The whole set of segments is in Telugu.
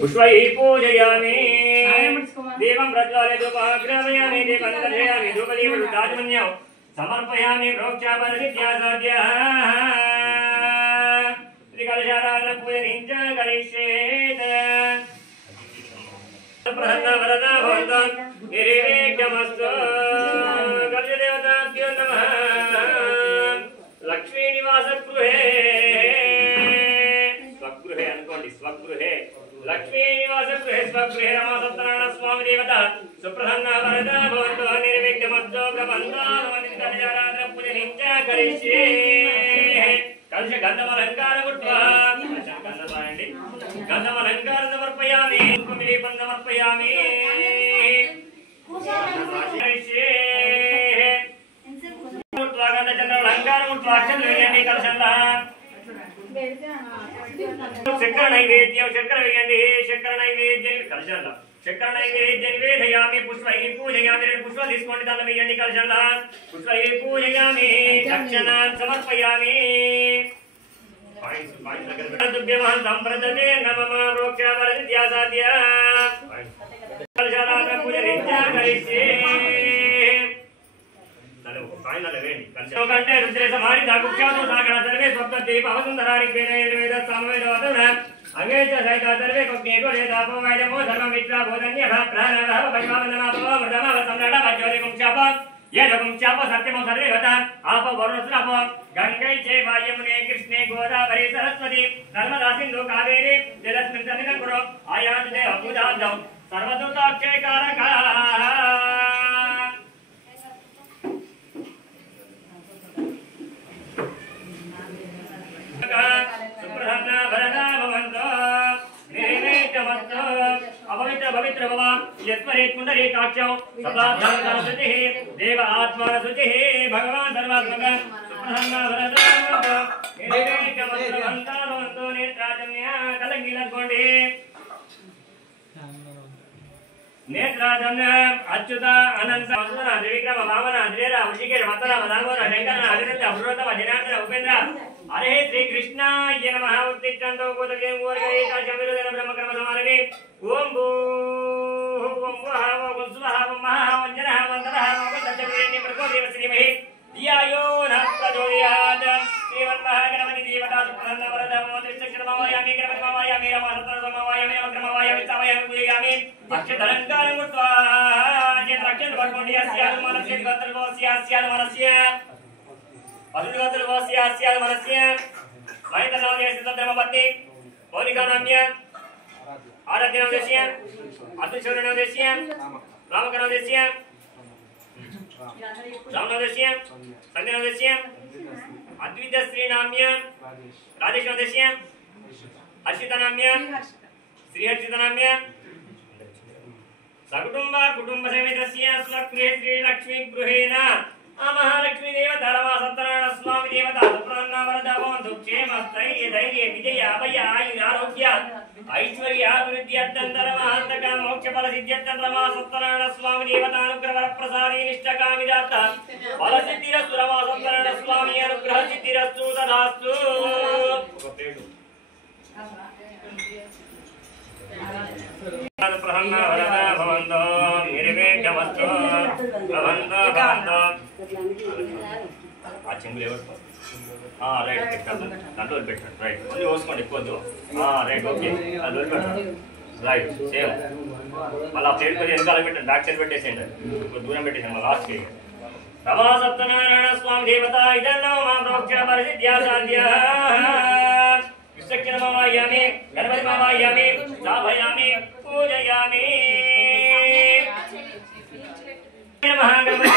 पुष्पैः पूजयामि देवं प्रज्वाल्य धूपग्रामयामि देवं दर्शयामि धूपदीपदाचमन्यं समर्पयामि प्रोक्षापदसिद्ध्यासाद्यः त्रिकलशाराधनं पूजनीं च करिष्येत् प्रसन्ना वरदा भवन्तु निर्विघ्नमस्तु कलशदेवताभ्यो नमः लक्ष्मीनिवासगृहे स्वगृहे अनुकोंडि स्वगृहे लक्ष्मीनिवासगृहे स्वगृहे रमासत्यनारायण स्वामी देवता सुप्रसन्ना वरदा भवन्तु निर्विघ्नमस्तु कलशाराधनं पूजनीं च करिष्ये कलश गन्धमलङ्कारं कृत्वा गन्धमलङ्कारं समर्पयामि कुङ्कुमदीपं समर्पयामि गन्धचन्द्रमलङ्कारं कृत्वा अक्षन्तवेयन्ति कलशंला शक्कर नैवेद्यं शक्कर वेयन्ति शक्कर नैवेद्यं कलशंला शक्कर नैवेद्यं निवेदयामि पुष्पैः पूजयामि पुष्प తీసుకోండి దాన్ని వేయండి కలశంలా పుష్పైः పూజయామి దక్షిణాన్ సమర్పయామి तुभ्यमहं सम्प्रदते नमः प्रोक्षापदसिद्ध्यासाद्य कलशाराधनं पूजनीं च करिष्ये कंठे रुद्रे समाहिता कुक्षातो सागरा सर्वे सप्तति भवसुन्दरारिकेण यजुर्वेदसामवेदवतुना अंगे च सहिता सर्वे कुक्षेको वेदापो वैदमो धर्मं विद्या बोधन्यः प्राणः भगवाननामो मृदमः सम्राटः वज्रोदि कुक्षाप यजकुंचाप सत्यमो सर्वेवता आप वरुणस्राप गंगे चैव यमुने कृष्णे गोदावरी सरस्वती नर्मदा सिंधु कावेरी जलस्मिन् सन्निधं कुरु आयातु देव पूजार्थं सर्वदूताक्षयकारका सुप्रसन्ना वरदा भवन्तु निर्विघ्नमस्तु अपवित्र पवित्र भव यस्मरेत् पुण्डरीकाक्षौ सदाधारसुचिः देव आत्मानसुचिः भगवान् सर्वात्मक सुप्रसन्ना वरदा भवन्तु निर्विघ्नमस्तु भवन्तु नेत्राजन्य कलंगिलकोण्डि नेत्राजन्य अच्युत अनंत मधुरा त्रिविक्रम वामन अद्रेर ऋषिकेश मत्तरा मदांगोर शंकर अभिनंद अभ्रोतम जनार्दन उपेंद्र हरे श्री कृष्णाय नमः उत्तिष्ठन्तु गोदगे गोर्गे काशमिरुदन ब्रह्मकर्म समारभे ओम भूः ओम वः ओम स्वः ओम महः ओम जनः ओम ततः ओम तच्चक्रेणि प्रकोदेव श्रीमहि धियायो नः प्रचोदयात् श्रीमन्महागणपति देवता सुप्रसन्न वरदा मोदिष्टक्षणमावायामि गणपतिमावायामि रमासत्रसमावायामि नवग्रहमावायामि सावायामि पूजयामि अक्षतलङ्कारं कृत्वा चेत्रक्षणपट्कोण्डि अस्यानुमानस्य गोत्रगोस्यास्यानुमानस्य अभिनवत्रगोस्यास्य मनस्य महितनामस्य तद्रमपत्ति मौलिकानाम्य आराध्यनामस्य अतुशौर्यनामस्य रामकनामस्य रामनामस्य संजयनामस्य अद्वितश्रीनाम्य राजेशनामस्य हर्षितनाम्य श्रीहर्षितनाम्य सकुटुम्ब कुटुम्बसमेतस्य स्वगृहे श्रीलक्ष्मी गृहेण महालक्ष्मी देवता रमासत्यनारायण स्वामी देवता सुप्रसन्ना वरदा भवन्तु क्षेमस्थैर्य धैर्य विजय अभय आयुरारोग्य ऐश्वर्याभिवृद्ध्यर्थन्तरमहन्तक मोक्षफलसिद्ध्यर्थं रमासत्यनारायण स्वामी देवता अनुग्रह वरप्रसादे निष्ठकामिदार्थ फलसिद्धिरस्तु रमासत्यनारायण स्वामी अनुग्रह सिद्धिरस्तु तदास्तु प्रसन्ना वरदा भवन्तु निर्विघ्नमस्तु भवन्तु आ చెంగులు ఎవరు రైట్ పెట్టండి దాంట్లో పెట్టండి రైట్ ఓన్లీ పోసుకోండి ఎక్కువ రైట్ ఓకే అది పెట్టండి రైట్ సేమ్ మళ్ళీ ప్లేట్ కొద్దిగా వెనకాల పెట్టండి బ్యాక్ సైడ్ పెట్టేసేయండి కొంచెం దూరం పెట్టేసేయండి లాస్ట్కి రమాసత్యనారాయణ స్వామి దేవత ఇదన్నో మా ప్రోక్షాపదసిద్ధ్యాసాద్య విశ్వక్షణమావాయామి గణపతిమావాయామి స్థాపయామి పూజయామి महागणपति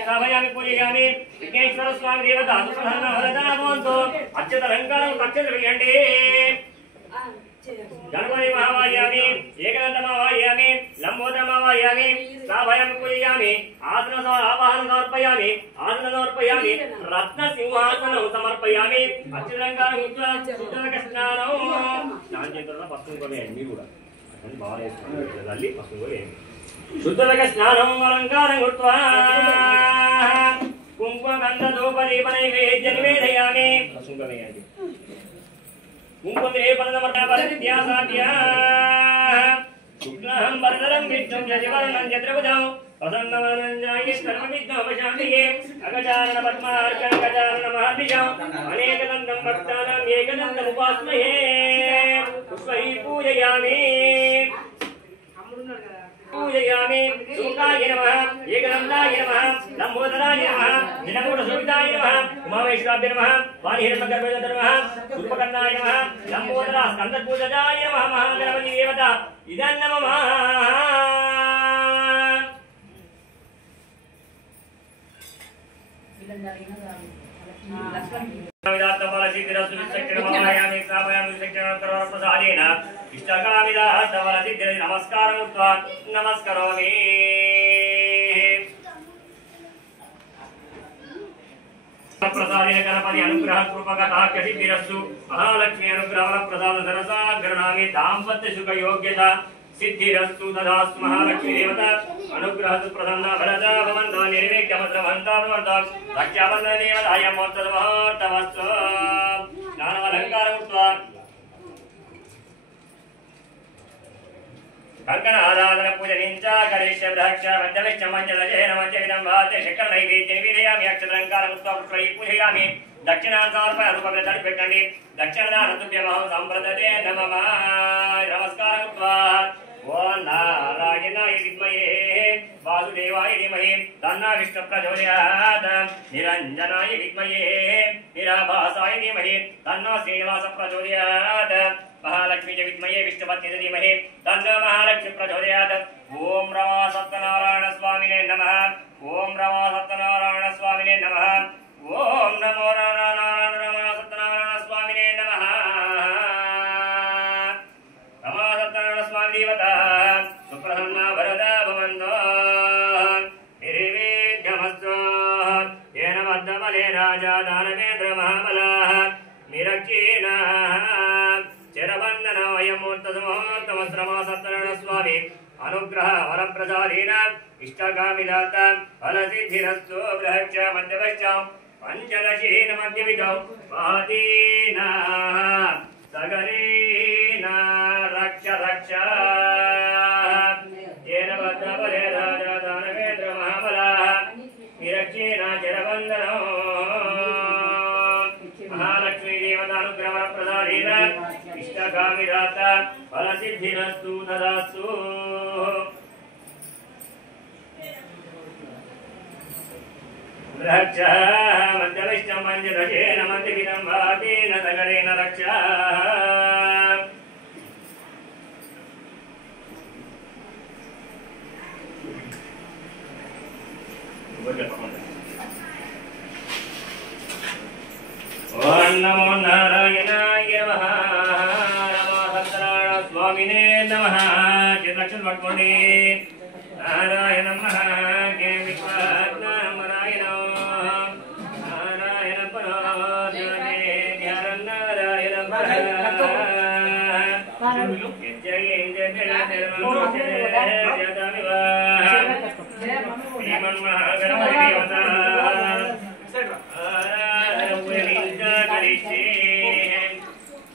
स्थापयामि पूजयामि विघ्नेश्वर स्वामी देवता सुप्रसन्ना वरदा भवन्तु अक्षतलङ्कारं कक्षद्रव्यण्डे गणपति महावायामि एकदन्तमावायामि लम्बोदरमावायामि स्थापयामि पूजयामि आसन आवाहनं समर्पयामि आसन समर्पयामि रत्नसिंहासनं समर्पयामि अक्षतलङ्कारं शुद्धस्नानं स्नानं చేస్తున్నా పసుపు కొనేయండి మీరు కూడా అని బాగా చేస్తున్నారు అల్లి పసుపు కొనేయండి शुद्धलक स्नानं अलङ्कारं कृत्वा कुङ्कुमगन्धधूपदीपनैवेद्य निवेदयामि कुङ्कुमदीपनमर्पणपदसिद्ध्यासाद्य शुक्लां वरदं विष्णुं शशिवर्णं चतुर्भुजं प्रसन्नवदनं ध्यायेत् सर्वविघ्नोपशान्तये अगजानन पद्मार्कं गजानन महाद्विजम् अनेकदन्तं भक्तानाम् एकदन्तमुपास्महे पुष्पैः पूजयामि पूजयामि सूक्ताय नमः एकदन्ताय नमः लंबोदराय नमः निनकुटसुविताय नमः उमामेश्वराभ्य नमः वाणिहिरण्यगर्भाय नमः सूर्पकर्णाय नमः लंबोदरा स्कन्दपूजकाय नमः महागणपति देवता इदं नमः नमस्करोमि प्रसादेन गणपति अनुग्रह कृपकटाक्ष सिद्धिरस्तु महालक्ष्मी अनुग्रह प्रसाद सरसा गृह्णामि दाम्पत्य सुख योग्यता सिद्धिरस्तु तदास्तु महालक्ष्मी देवता अनुग्रह प्रसन्ना भरता भवन्तो निर्विघ्नमद्रवन्तो भवन्तो रक्षाबन्धन देवताय मोत्तमहोत्तमस्तु नानालङ्कारमुक्त्वा कंकण आराधन पूजनींच करिष्य ब्रह्मक्ष मध्यविष्ट मंजलजेन मध्यविदं भाते शक्कर नैवेद्य निवेदयामि अक्षतलंकारं पुष्पै पूजयामि दक्षिणांसार्पय रूपमे तर्पयन्ति दक्षिणदानतुभ्यमः संप्रदते नमः नमस्कारं कृत्वा ओम नारायणाय विद्महे वासुदेवाय धीमहि तन्नो विष्णु प्रचोदयात् निरंजनाय विद्महे निराभासाय धीमहि तन्नो श्रीनिवास प्रचोदयात् महालक्ष्मी विद्महे विष्णुपत्नी धीमहि तन्नो महालक्ष्मी प्रचोदयात् ओम रमा सत्यनारायण स्वामिने नमः ओम रमा सत्यनारायण स्वामिने नमः ओम नमो नारायण रमा सत्यनारायण स्वामिने नमः रमा सत्यनारायण स्वामी देवता सुप्रसन्ना वरदा भवन्तो निर्विघ्नमस्तु येन मद्दमले राजा दानवेन्द्र महाबलः निरक्षीणः चरबन्धनायमूर्तसमोत्तमश्रमा सत्यनारायण स्वामी अनुग्रह वरप्रसादेन इष्टकामिदात फलसिद्धिरस्तु बृहच्च मध्यवश्च पंचदशेन मध्यविदौ महतीन सगरेण रक्ष रक्ष येन भद्रबले राजा दानवेन्द्र महाबलः निरक्षेण चरबन्धनो महालक्ष्मी देवता अनुग्रह प्रसादेन इष्टकामिदात फलसिद्धिरस्तु तदास्तु रक्ष मध्यविष्टं मञ्जदशेन मध्यविदं भातेन सगरेण रक्ष ओम नमो नारायणाय नमः रमा सत्यनारायण स्वामिने नमः चित्रक्षण पट्कोंडि नारायण नमः के विश्वनारायण नारायण परो जने ध्यान नारायण जय जय श्रीमन् महागणपति देवता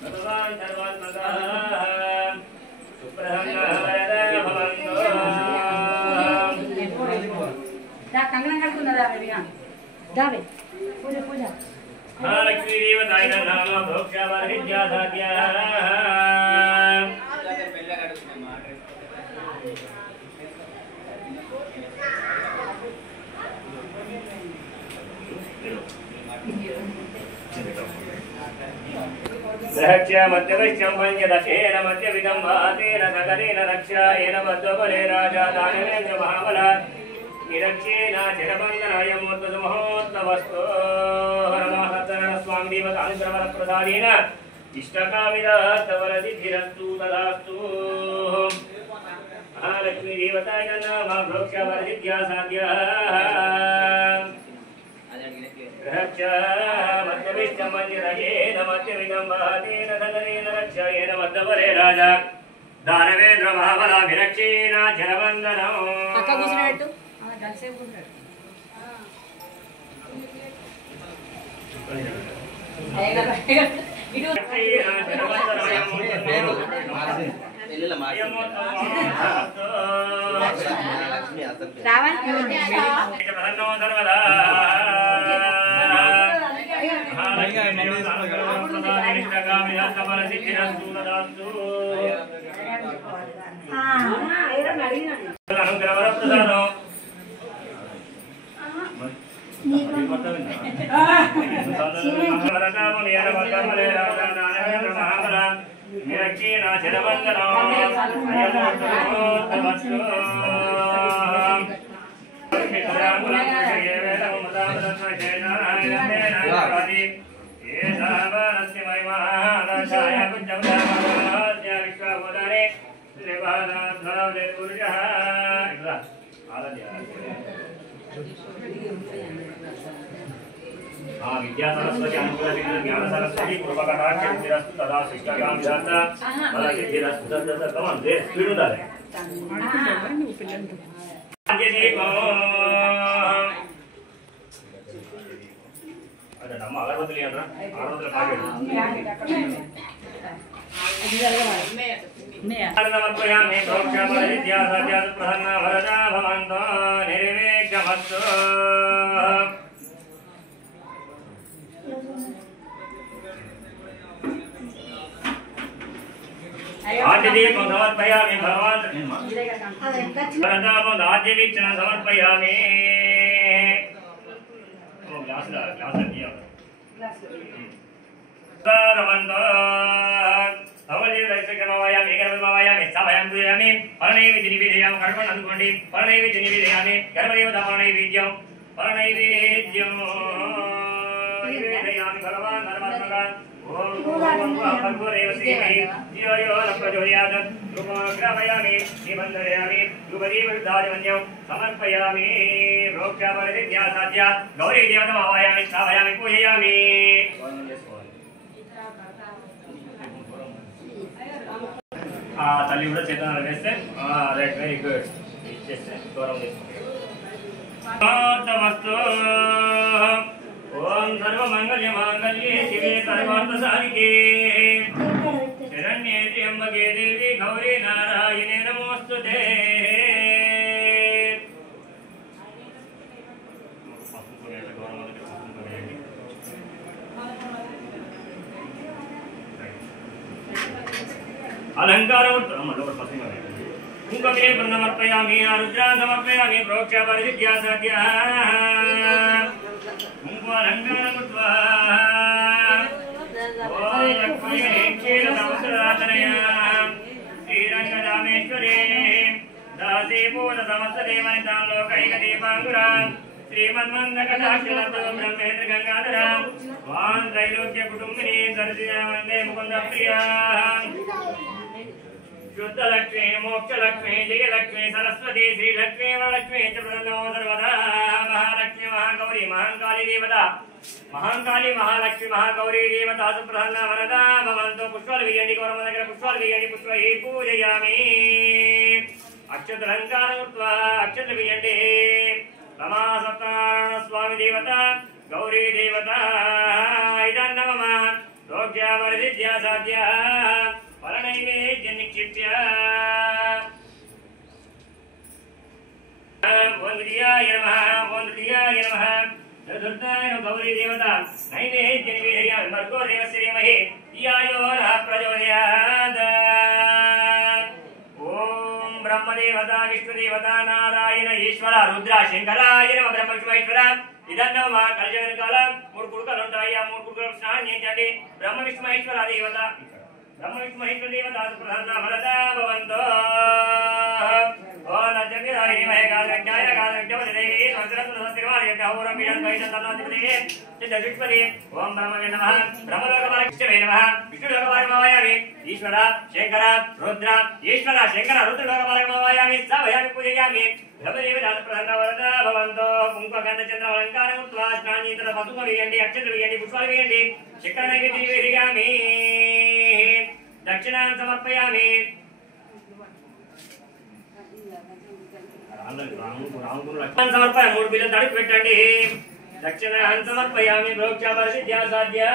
भगवान सर्वात्मकः सुप्रसन्नः वरदः भवन्तु दा कंगन कట్టుకున్నారా బియ్యం దావే పూజ పూజ महालक्ष्मी देवताय नमः भोक्षावरिद्या साध्या सहच्च मध्यविष्टं पंचदशेन मध्यविदं भातेन सगरेण रक्षायेन बद्धबले राजा दानवेन्द्र महाबलः निरक्षेण चिरबन्धनाय मूर्तसमहोत्तमस्तु रमा सत्यनारायण स्वामी देवता अनुग्रह प्रसादेन इष्टकामिदात् फलसिद्धिरस्तु तदास्तु महालक्ष्मी देवताय नमः भोक्षावरिद्या साध्या रक्ष मध्यविष्टं मध्यदशेन मध्यविदं भातेन सगरेण रक्षायेन बद्धबले राजा दानवेन्द्र महाबलः विरक्षेण चिरबन्धनो అక్క కూర్చున్నట్టు గల్సే కూర్చున్నట్టు ఇటు विद्या सरस्वती अनुकूल ज्ञान सरस्वती कृपकटाक्ष विद्यास्तु तदा शिक्षायां विधाता मला विद्यास्तु तदा कमान दे स्पीड ఉండాలి అదే నమ్మ అగరబత్తులు ఏంట్రా అగరబత్తుల ప్యాకెట్ సమర్పయామి ప్రోక్షాపర విద్యా సత్యాద ప్రసన్న వరదా భవంతో నిర్విఘ్నమస్తు आद्यदीपं समर्पयामि भगवान् वरदापं आद्यवीक्षणं समर्पयामि ओ ग्लास दिया रमन्तो भवले दर्शकमवायामि एकरमवायामि सभयं पूजयामि परनैवेद्य निवेदयामि कर्मणं अनुकोण्डि परनैवेद्य निवेदयामि कर्मदेवता परनैवेद्यं निवेदयामि भगवान् धर्मात्मका ओम भगवते श्रीमहि धियो न प्रचोदयात् रूपग्रहयामि निबन्धयामि रूपदीपदादिवन्यं समर्पयामि प्रोक्षापरिद्या साध्या गौरी देवताम् आवाहयामि स्थापयामि पूजयामि తల్లి కూడా చేతులు వేస్తే రైట్ వెరీ గుడ్ ఇచ్చేస్తే దూరం తీసుకుంటాం ओम सर्व मंगल्य मांगल्ये शिवे सर्वार्थ साधिके शरण्ये त्र्यंबके देवी गौरी नारायणे नमोस्तुते अलंकार कुंकमे समर्पयामि रुद्रा समर्पयामि प्रोक्षापरिद्या सत्या कुंकुमलंकारमुत्वा ओम लक्ष्मी क्षीर समुद्रातनया श्रीरंगरामेश्वरे दासी पूर्ण समस्तदेवनितां लोकैकदीपांकुरां श्रीमन्मन्दकटाक्षलब्धो ब्रह्मेन्द्र गंगाधरा वां त्रैलोक्य कुटुम्बिनी सरसिजा वन्दे मुकुन्दप्रिया शुद्ध लक्ष्मी मोक्ष लक्ष्मी जयलक्ष्मी सरस्वती श्रीलक्ष्मी वरलक्ष्मी च प्रसन्नो सर्वदा महालक्ष्मी महागौरी महाकाली देवता महाकाली महालक्ष्मी महागौरी देवता सुप्रसन्ना वरदा भवन्तु पुष्पलवीयणि गौरमनगर पुष्पलवीयणि पुष्पैः पूजयामि अक्षतलङ्कारमुत्वा अक्षतलवीयण्डे रमा सत्यनारायण स्वामी देवता गौरी देवता इदं नमः रोग्यावरसिद्ध्या साध्या परनैवेद्य निक्षिप्य वन्द्रियाय नमः वन्द्रियाय नमः चतुर्थाय गौरी देवता नैवेद्य निवेदयामि भर्गो देवस्य धीमहि धियो नः प्रचोदयात् ओम ब्रह्मदेवता विष्णुदेवता नारायण ईश्वर रुद्र शंकराय नमः ब्रह्मविष्णुईश्वर इदं नमः कलशकाल मूడు కుడుకలు ఉంటాయి ఆ మూడు కుడుకలు స్నానం చేయండి బ్రహ్మ విష్ణు మహేశ్వర దేవత ब्रह्म विष्णु महेश्वर देवता प्रसन्ना वरदा भवन्तो ओम नजमिराय धीमहि कालज्ञाय कालज्ञवदेवी नमस्ते होरं वीरं वैदन्तनादिपदे चित्तविष्पदे ओम ब्रह्मवे नमः ब्रह्मलोकपालकृष्णवे नमः विष्णुलोकपालकमावयामि ईश्वर शंकर रुद्र ईश्वर शंकर रुद्रलोकपालकमावयामि स्थापयामि पूजयामि ब्रह्मदेवता प्रसन्ना वरदा भवन्तो कुंकुमगन्धचन्द्र अलङ्कारमुत्वा स्नानीतर पशुम वेयण्डि अक्षत्र वेयण्डि पुष्पाలు వేయండి చక్ర నైవేద్యం వేయామి दक्षिणां समर्पयामि समर्पयामि मूడు బిళ్ళ తడిపి పెట్టండి दक्षिणां समर्पयामि प्रोक्षापरिद्या साध्या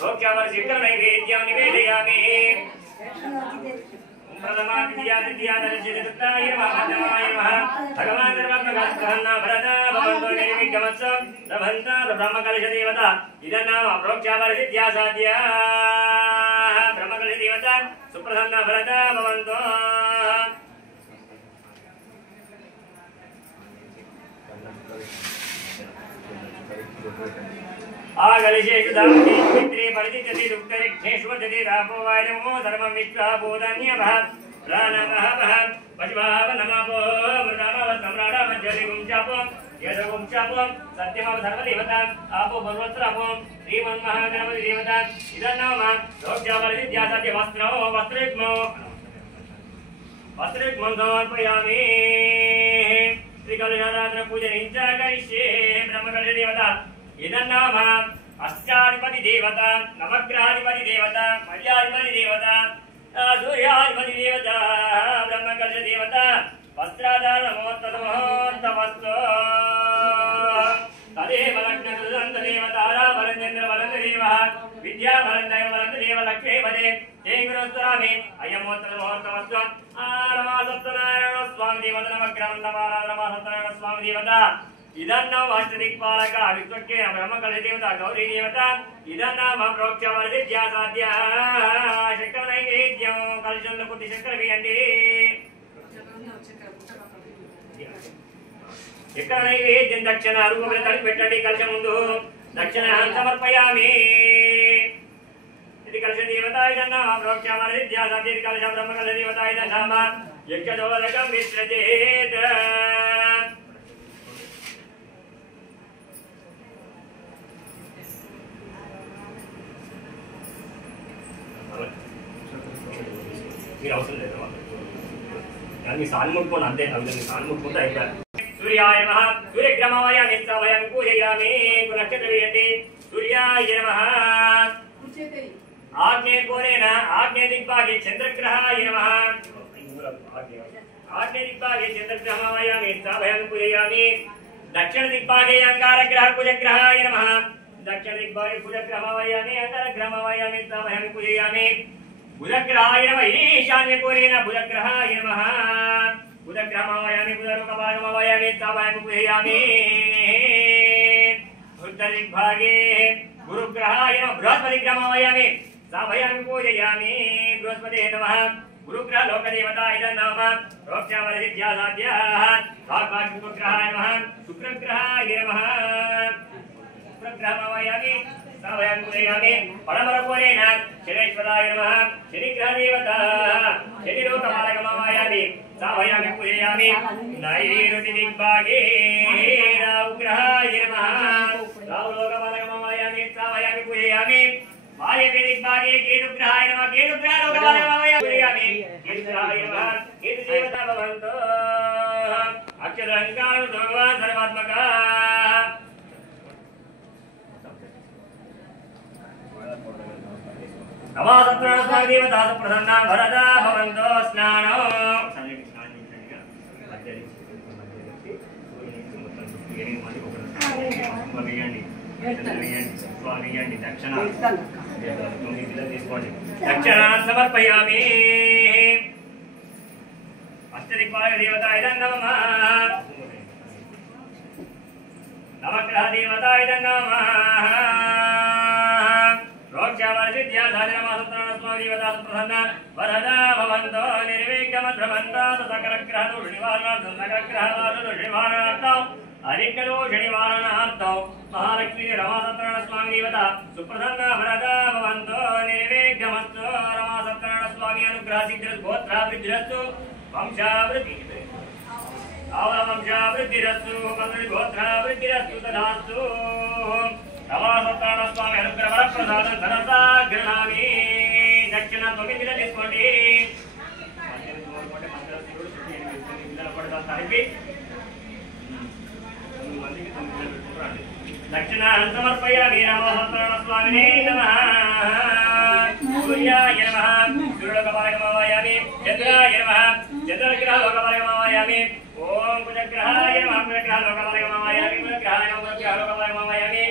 रोक्षावर शिखर नैवेद्यं निवेदयामि प्रथमादित्यादित्यादर्शिताय नमः भगवान् सर्वज्ञः भरता भवन्तो निर्विघ्नमस्स लभन्ता ब्रह्मकलश देवता इदं नाम प्रोक्षावर सिद्ध्यासाद्या ब्रह्मकलश देवता सुप्रसन्न भरता भवन्तो आगलिशेषु दामके मित्रे परिचितति दुःखरिक्षेष्वजति रापो वायमो सर्वं विश्वा बोधन्यभः प्राणमः वः पशुभाव नमपो मृतामव सम्राडामज्जलिगुं चापो यदगुं चापो सत्यमव सर्वदेवता आपो पर्वत्रापो श्रीमन्महागणपति देवता इदं नाम रोक्षावरसिद्ध्यासद्य वस्त्रो वस्त्रिग्मं समर्पयामि श्रीकलशाराधन पूजनीं च करिष्ये ब्रह्मकलश देवता इदं नाम अस्याधिपति देवता नवग्रहाधिपति देवता मर्याधिपति देवता सूर्याधिपति देवता ब्रह्मकलश देवता वस्त्राधार महोत्तमस्तु तदेव लग्नसुदन्त देवतारा वरचन्द्र वरन्त देवः विद्या वरन्दय वरन्त देव लक्ष्मी पदे हे गुरुस्तरामि अयमोत्तमस्तु रमासत्यनारायण स्वामी देवता नवग्रहं स्वामी देवता इदं नाम अष्टदिक्पालक विश्वके ब्रह्मकलश देवता गौरी देवता इदं नाम प्रोक्षावरसिद्ध्यासाद्या शक्कर नैवेद्यं कलशं पुट्टि शक्कर वेयंడి शक्कर नैवेद्यं दक्षिण रूपं तळि पेट्टंడి कलशं ముందు दक्षिण समर्पयामि इति कलश देवता इदं नाम प्रोक्षावरसिद्ध्यासाद्या कलश ब्रह्मकलश देवता इदं नाम यज्ञदोलकं विसृजेत् అవసరం లేదు కానీ సాన్ముట్టుకోండి అంతే ఆ విధంగా సాన్ముట్టుకుంటే అయిపోయారు సూర్యాయ నమః సూర్యగ్రహమాయ నిత్యవయం పూజయామి నక్షత్ర వేయండి సూర్యాయ నమః ఆగ్నేయ కోణేన ఆగ్నేయ దిగ్భాగే చంద్రగ్రహాయ నమః ఆగ్నేయ దిగ్భాగే చంద్రగ్రహమాయ నిత్యవయం పూజయామి దక్షిణ దిగ్భాగే అంగారగ్రహ కుజగ్రహాయ నమః దక్షిణ దిగ్భాగే కుజగ్రహమాయ అంగారగ్రహమాయ నిత్యవయం పూజయామి बुधग्रहाय नमः ईशान्य कोणेन बुधग्रहाय नमः बुधग्रहमावयामि बुधरूपभागमावयामि तावयामि पूजयामि उत्तरदिग्भागे गुरुग्रहाय नमः बृहस्पतिग्रहमावयामि तावयामि पूजयामि बृहस्पतये नमः गुरुग्रह लोकदेवता इदं नाम प्रोक्षावरसिद्ध्यासाद्या भाग्भाग्युपग्रहाय नमः शुक्रग्रहाय नमः शुक्रग्रहमावयामि तावयामि पूजयामि परमरकोणेन शनेश्वराय नमः शनिग्रहदेवता शनिलोकपालकमावयामि तावयामि पूजयामि नैऋति दिग्भागे राहुग्रहाय नमः राहुलोकपालकमावयामि तावयामि पूजयामि वायव्य दिग्भागे केतुग्रहाय नमः केतुग्रहलोकपालकमावयामि पूजयामि केतुग्रहाय नमः केतुदेवता भवन्तु अक्षरहङ्कारं भगवान् सर्वात्मकः नवासत्रस्वादेवता प्रसन्ना भरता भवन्तो स्नानो दक्षिणा समर्पयामि अष्टदिक्पालक देवता इदं नमः नवग्रह देवता इदं नमः रोक्षावरसिद्ध्यासादिनमासत्रास्मादेवता प्रसन्ना वरदा भवन्तो निर्विघ्नमद्भ्रमन्तो सकलग्रहदोषनिवारणार्थं अरिक्तदोषनिवारणार्थं महालक्ष्मी रमासत्रास्वामी देवता सुप्रसन्ना वरदा भवन्तो निर्विघ्नमस्तु रमासत्रास्वामी अनुग्रहसिद्धिरस्तु गोत्राभिवृद्धिरस्तु वंशावृद्धिः वंशावृद्धिरस्तु गोत्राभिवृद्धिरस्तु तदास्तु नवासत्रास्वामी अनुग्रहवरप्रसादं धनसा गृह्णामि दक्षिण तोमिदिल తీసుకోండి दक्षिण समर्पयामि नवासत्रास्वामिने नमः सूर्याय नमः सूर्यलोकपालकमावयामि चन्द्राय नमः चन्द्रग्रहलोकपालकमावयामि ॐ कुजग्रहाय नमः कुजग्रहलोकपालकमावयामि कुजग्रहाय नमः कुजग्रहलोकपालकमावयामि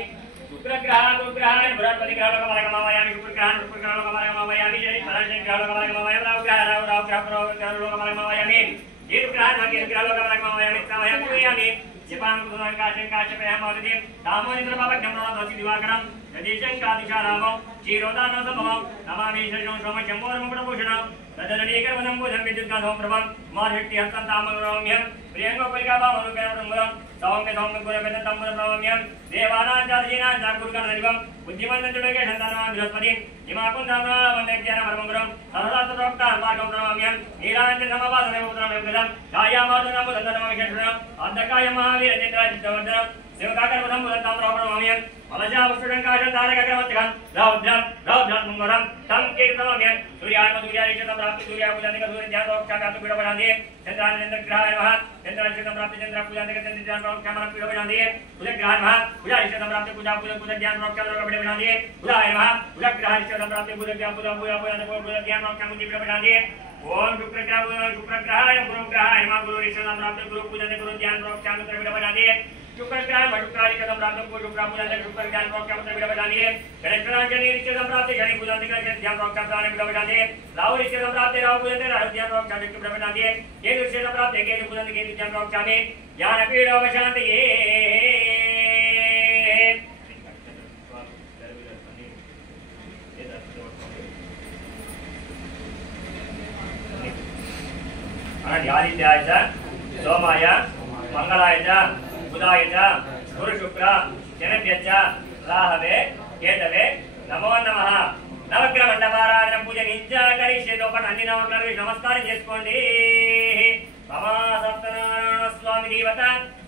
शुक्रग्रहाय बृहस्पति ग्रहलोकमार्गमावयामि शुक्रग्रहालोकमार्गमावयामि शनि ग्रहलोकमार्गमावयामि राहुग्रहलोकमार्गमावयामि केतुग्रहलोकमार्गमावयामि समयं पूजयामि जपानुकाशं काशपयं मौलिं दामोदरबाबज्ञं नमोऽस्तु दिवाकरं यदीशं कादिशारामं क्षीरोदानसमं नमामि शरणं सोमशम्भोर्मुकुटभूषणं तदननीकरवनं भुजं विद्युत्काशं प्रभं मार्हित्यहस्तं तामग्रहम्यं प्रियङ्गोपरिकाभावरूपेण सौम्य सौम्य गुरुवेदं प्रभवम्यं देवानांचादीनां जागुरुगणदैवं बुद्धिमन्तुडगे शन्तानां बृहस्पति हिमाकुण्डानां वन्देज्ञानमर्मगुरं सहस्रप्रोक्तां मार्गं प्रभवम्यं नीलाञ्जनमवासने उग्रमेवगदं छायामादनं बुधन्दनमविषेषणं अन्धकाय महावीरचन्द्राजितवर्धनं शिवकाकरवधं बुधन्तां प्रभवम्यं मलजावुष्टङ्काशं तारकग्रमत्यकं रौद्रं मुङ्गरं तं कीर्तनम्यं सूर्यात्मसूर्यारिषतं प्राप्ति सूर्यापूजानिक सूर्यध्यानोक्षाकातुपीडपणान्ते चन्द्रानन्द्रग्रहाय नमः चन्द्रारिषतं प्राप्ति चन्द्रपूजानिक चन्द्रध्यानोक्षामनपीडपणान्ते कुलग्रहाय नमः कुलारिषतं प्राप्ति पूजापूजकुलध्यानोक्षामनपीडपणान्ते कुलाय नमः कुलग्रहारिषतं प्राप्ति पूजापूजकुलध्यानोक्षामनपीडपणान्ते ओम शुक्रग्रहाय गुरुग्रहाय नमः गुरुरिषतं प्राप्ति गुरुपूजनकुलध्यानोक्षामनपीडपणान्ते शुक्रग्रहाय शुक्रारिषतं प्राप्ति शुक्रध्यानोक्षामनपीडपणान्ते गणेशनांजनीरिषतं प्राप्ति गणेशपूजनकुलध्यानोक्षामनपीडपणान्ते राहुरिषतं प्राप्ति राहुपूजनकुलध्यानोक्षामनपीडपणान्ते केतुरिषतं प्राप्ति केतुपूजनकुलध्यानोक्षामि ज्ञानपीडोपशान्तये आदित्याय च सोमाय मंगलाय च बुधाय च गुरु शुक्र शनिभ्य च राहवे केतवे नमो नमः नवग्रह मंडपाराधన పూజ నిత్య కరిష్యేతోపట అన్ని నవగ్రహాలకు నమస్కారం చేసుకోండి మమా సప్తనారాయణ స్వామి దేవత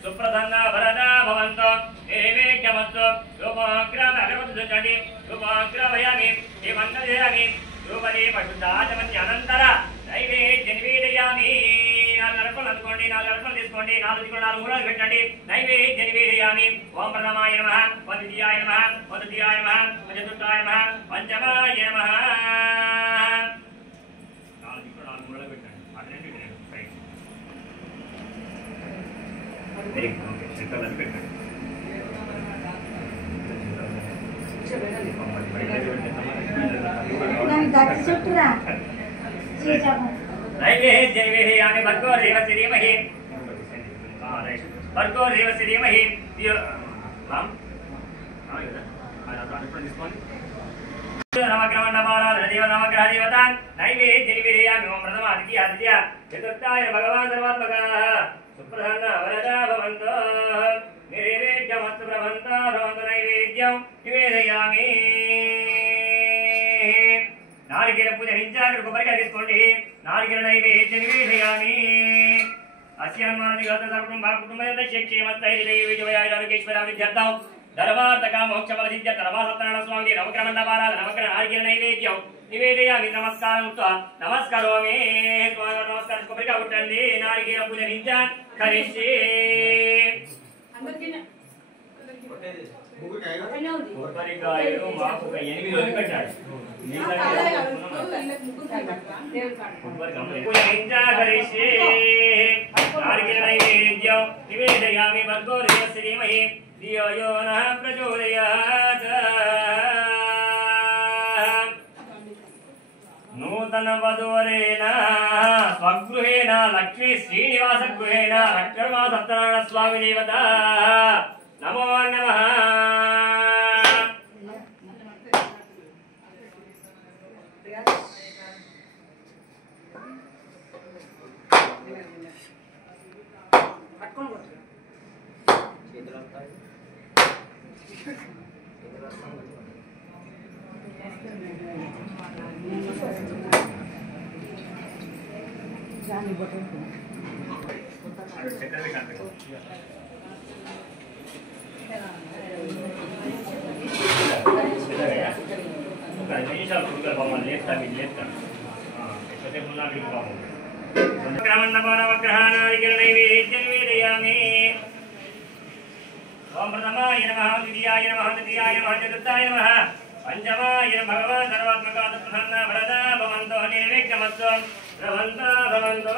సుప్రసన్న వరద భవంతో నైవేద్యమస్తు రూపాగ్రహ అగరవత్తుచండి రూపాగ్రహయామి దేవంతయామి రూపదే పశుదాచమన్య అనంతర నైవేద్యం నివేదయామి నాలుగు అందుకోండి నాలుగు అర్పణలు తీసుకోండి నాలుగు మూలాలు పెట్టండి నైవేద్యం నివేదయామి ఓం ప్రథమాయ నమః ద్వితీయాయ నమః తృతీయాయ నమః చతుర్థాయ నమః పంచమాయ నమః నాలుగు మూలాలు పెట్టండి అటెండ్ రైట్ ఓకే సెంటర్లో పెట్టండి नैवेद्य निवेदयामि भर्गो देवस्य धीमहि भर्गो देवस्य धीमहि राम नवग्रहमण्डपाराधन देव नवग्रह देवता नैवेद्य निवेदयामि ओम प्रथम द्वितीय चतुर्थाय भगवान् सर्वात्मकः सुप्रसन्न वरदा भवन्तु नैवेद्यमस्तु प्रभवन्तु नैवेद्यं निवेदयामि नारिकेल पूजा हिंसाकर కొబ్బరికాయ తీసుకోండి నారికేల నైవేద్యం నివేదయామి అస్యాన్మానది గత సర్వం కుటుంబయంత క్షేమస్థైర్య విజయాయ ఆరోగ్యేశ్వర విద్యార్థం ధర్మార్థక మోక్ష ఫల సిద్ధ్య ధర్మసత్యనారాయణ స్వామి నవగ్రహ మండపారాధన నవగ్రహ నారికేల నైవేద్యం నివేదయామి నమస్కారం నమస్కారోమి నమస్కారం కొబ్బరికాయ కొట్టండి నారికేల పూజ హింసా కరిష్యే కొబ్బరికాయలు మాకు 8 రోజులు పెట్టాడు निवेदयामि भर्गो देवस्य धीमहि धियो यो नः प्रचोदयात् नूतन वधूवरेण स्वगृहेण लक्ष्मी श्रीनिवास गृहेण रक्षमा सत्यनारायण स्वामी देवता नमो नमः ओम प्रथमाय नमः द्वितीयाय नमः तृतीयाय नमः चतुर्थाय नमः पंचमाय भगवान् सर्वात्मका प्रसन्न वरदा भवन्तो निर्विघ्नमस्तु भवन्तो भवन्तो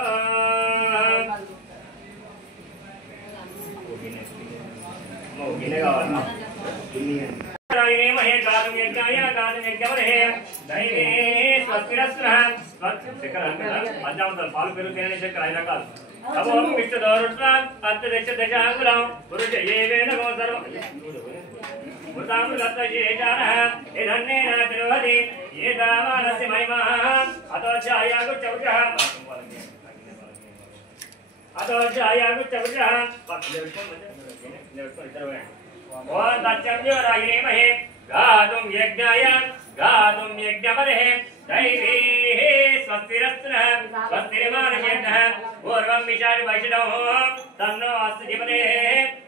गिने कावाला यज्ञाय महे गातुं यज्ञवरे दैवे स्वस्तिरस्त्रः पंचामृताలు పాలు పెరుగు తినని చక్కెర 5 రకాలు తమో విష్ణుదోరుత్వ అత్తదక్ష దశాంగులం పురుష ఏవేన గోసర్వ ముతామృత చేజానః ఇదన్నేన తిరువది ఏదావానస్య మహిమః అతోఛాయాగుచ్చవృషః ఓం తచ్చవ్యోరాయే మహే గాతుం యజ్ఞాయ గాతుం యజ్ఞవరే दैवी स्वस्तिरस्त्रः स्वस्तिर्मानशेषः पूर्वं विचारि वैष्णव तन्नो अस्तु जीवने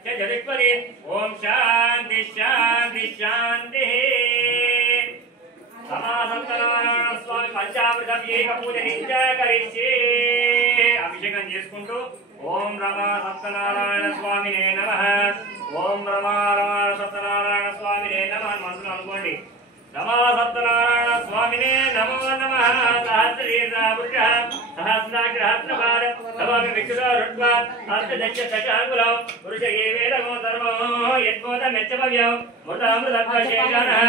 जगदीश्वरी ओम शांति शांति शांतिः समासंतनारायण स्वामी पंचामृताभिषेक पूजनिंच करिष्ये अभिषेकం చేసుకుంటూ ఓం రమా సత్యనారాయణ స్వామినే నమః ఓం రమా సత్యనారాయణ స్వామినే నమః మనసులో అనుకోండి नमो सत्यनारायण स्वामिने नमो नमः सहस्रीर्नापुरुषः सहस्राग्रहस्रभार नमामि विष्णुरुद्वा अर्थदक्ष दशाङ्गुलं पुरुष एवेदमो धर्मो यद्बोधमेत्यभव्यं मृतामृतत्वशेषानः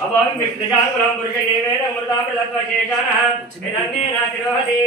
अभवं विष्णुदशाङ्गुलं पुरुष एवेदमृतामृतत्वशेषानः इदन्नेन तिरोहति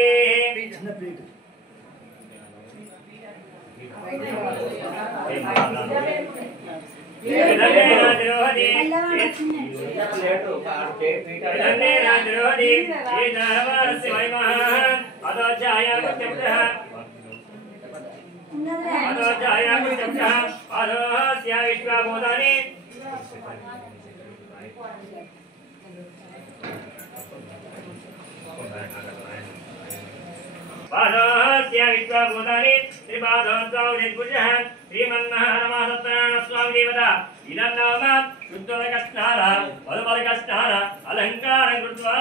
पादस्य विश्वभूतानि त्रिपादोद्भवनिर्भुजः श्रीमन्महारमासत्नारायण स्वामी देवता इदं नाम शुद्धोदकस्नान मधुमलकस्नान अलङ्कारं कृत्वा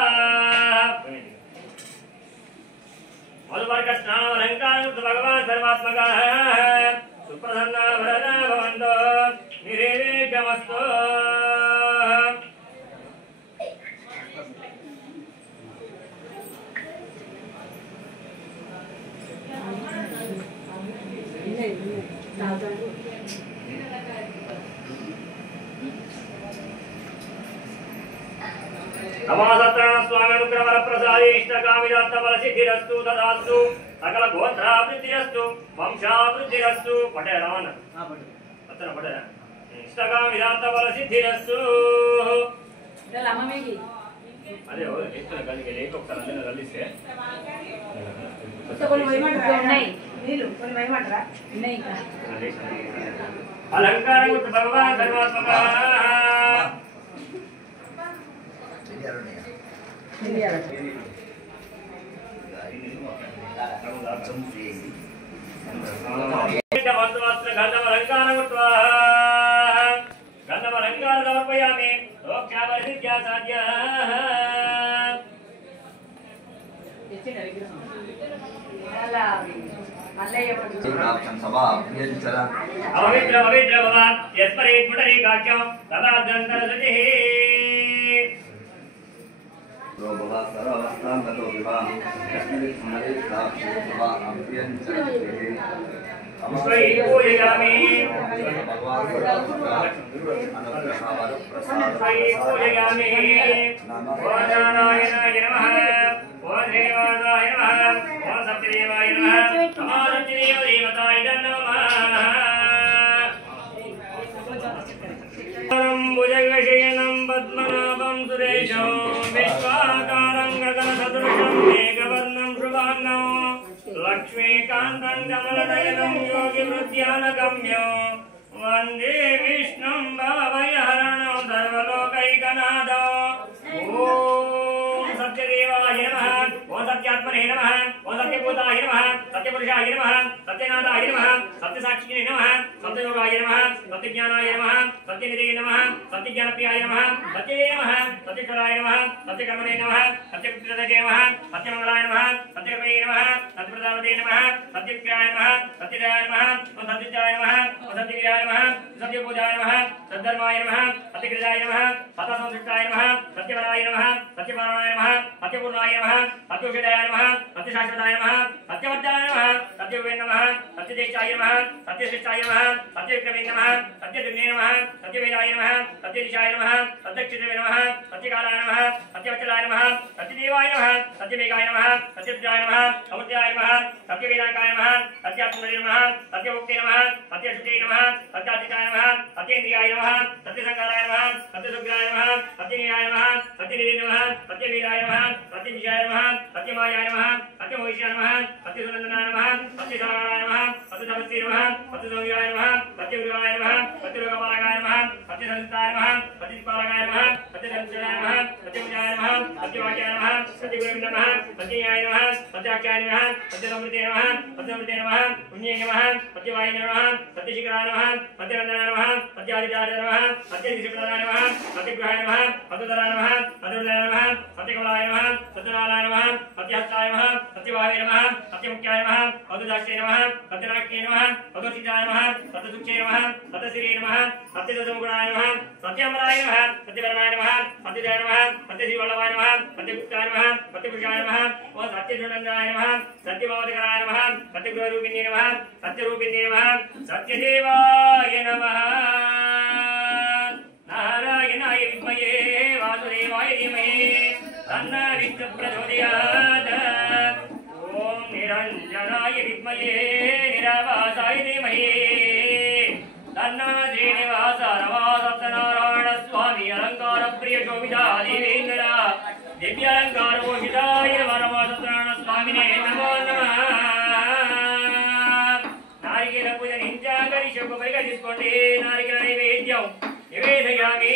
मधुमलकस्नान अलङ्कारं कृत्वा भगवान् सर्वात्मकः सुप्रसन्ना वरदा भवन्तु निर्विघ्नमस्तु नमोसत्नारायण स्वामी अनुग्रह वरप्रसादे इष्टकामिदात्त फलसिद्धिरस्तु तदास्तु सकल गोत्राभिवृद्धिरस्तु वंशाभिवृद्धिरस्तु पठे रावण अतः पठे इष्टकामिदात्त फलसिद्धिरस्तु चल अम्ममेगी अरे हो इष्टन गलिगे लेक ఒకసారి అన్న రలిస్తే तो कोई वही मत नहीं नीलू कोई वही मत रहा नहीं का अलंकार में भगवान सर्वात्मक गंधमलंकारमर्पयामि लोक्यावरिद्या साध्यः अविद्र भवान् यस्परेत् पुटरीकाख्यं तदाद्यन्तरसतिः पूजयामि पूजयामि ओं नारायणाय नमः ओं देवाय नमः ओं सत्यदेवाय नमः नमो सत्यदेव देवताय नमः भुजगशयनं पद्मनाभं सुरेशं विश्वाकारं गगनसदृशं मेघवर्णं शुभाङ्गं लक्ष्मीकान्तं कमलनयनं योगिवृद्ध्यानगम्यं वन्दे विष्णुं भवभयहरणं सर्वलोकैकनाथं ॐ सत्यदेवाय नमः ॐ सत्यात्मने नमः ॐ सत्यभूताय नमः सत्यपुरुषाय नमः सत्यनाथाय नमः सत्यसाक्षिणे नमः सत्ययोगाय नमः सत्यज्ञानाय नमः सत्यनिधये नमः सत्यज्ञानप्रियाय नमः सत्यये नमः सत्यकराय नमः सत्यकर्मणे नमः सत्यपुत्रदये नमः सत्यमंगलाय नमः सत्यकर्मणे नमः सत्यप्रदावते नमः सत्यक्रियाय नमः सत्यदयाय नमः सत्यजाय नमः सत्यवीराय नमः सत्यपूजाय नमः सद्धर्माय नमः सत्यकृताय नमः सत्यसंसृष्टाय नमः सत्यवराय नमः सत्यपारायणाय नमः सत्यपूर्णाय नमः सत्योषधाय नमः सत्यशाश्वताय नमः सत्यवर्ताय नमः सत्यवे नमः सत्यदेशाय नमः सत्यशिष्टाय नमः सत्यविक्रमे नमः सत्यदुर्गे नमः सत्यवेदाय नमः सत्यदिशाय नमः सत्यक्षितवे नमः सत्यकालाय नमः सत्यवचलाय नमः सत्यदेवाय नमः सत्यमेघाय नमः सत्यद्राय नमः समुद्राय नमः सत्यवेदाकाय नमः सत्यात्मने नमः सत्यमुक्ते नमः सत्यशुद्धे नमः सत्यादिताय नमः सत्येन्द्रियाय नमः सत्यसंगाराय नमः सत्यसुग्राय नमः सत्यनीयाय नमः सत्यनिधे नमः सत्यवीराय नमः सत्यविजयाय नमः सत्यमायाय नमः सत्यमोहिषाय नमः सत्यसुनंदनाय नमः सत्यसमानाय नमः सत्यसमस्ते नमः सत्यसौर्याय नमः सत्यगुरुवाय नमः सत्यलोकपालकाय नमः सत्यसंस्थाय नमः सत्यपालकाय नमः सत्यसंस्थाय नमः सत्यमुजाय नमः सत्यवाक्याय नमः सत्यगुरुवे नमः सत्ययाय नमः सत्याख्याय नमः सत्यसमृते नमः सत्यमृते नमः पुण्ये नमः सत्यवाय नमः सत्यशिखराय नमः सत्यनंदनाय नमः सत्यादिताय नमः सत्यदिशप्रदाय नमः सत्यग्रहाय नमः सत्यधराय नमः सत्यहृदयाय नमः सत्यकमलाय नमः सत्यनारायणाय नमः सत्यहस्ताय नमः सत्यभावे नमः सत्यमुख्याय नमः सत्यदाक्षे नमः सत्यनाक्ये नमः सत्यसिद्धाय नमः सत्यसुक्षे नमः सत्यसिरे नमः सत्यदशमुगुणाय नमः सत्यमराय नमः सत्यवरणाय नमः सत्यजय नमः सत्यश्रीवल्लभाय नमः सत्यगुप्ताय नमः सत्यपुरुषाय नमः ओम सत्यधुनंदनाय नमः सत्यभावदकराय नमः सत्यगृहरूपिण्ये नमः सत्यरूपिण्ये नमः सत्यदेवाय नमः नारायणाय विद्महे वासुदेवाय धीमहि तन्नो विष्णुः प्रचोदयात् ओम निरंजनाय विद्महे निरावासाय धीमहि तन्नो श्रीनिवास नमः सत्यनारायण स्वामी अलंकार प्रिय शोभिता देवेंद्र दिव्य अलंकार भूषिताय नमः सत्यनारायण स्वामिने नमो नमः नारिकेल पूजनिंचागरि శుభపైగా తీసుకోండి నారికేల నైవేద్యం నివేదయామి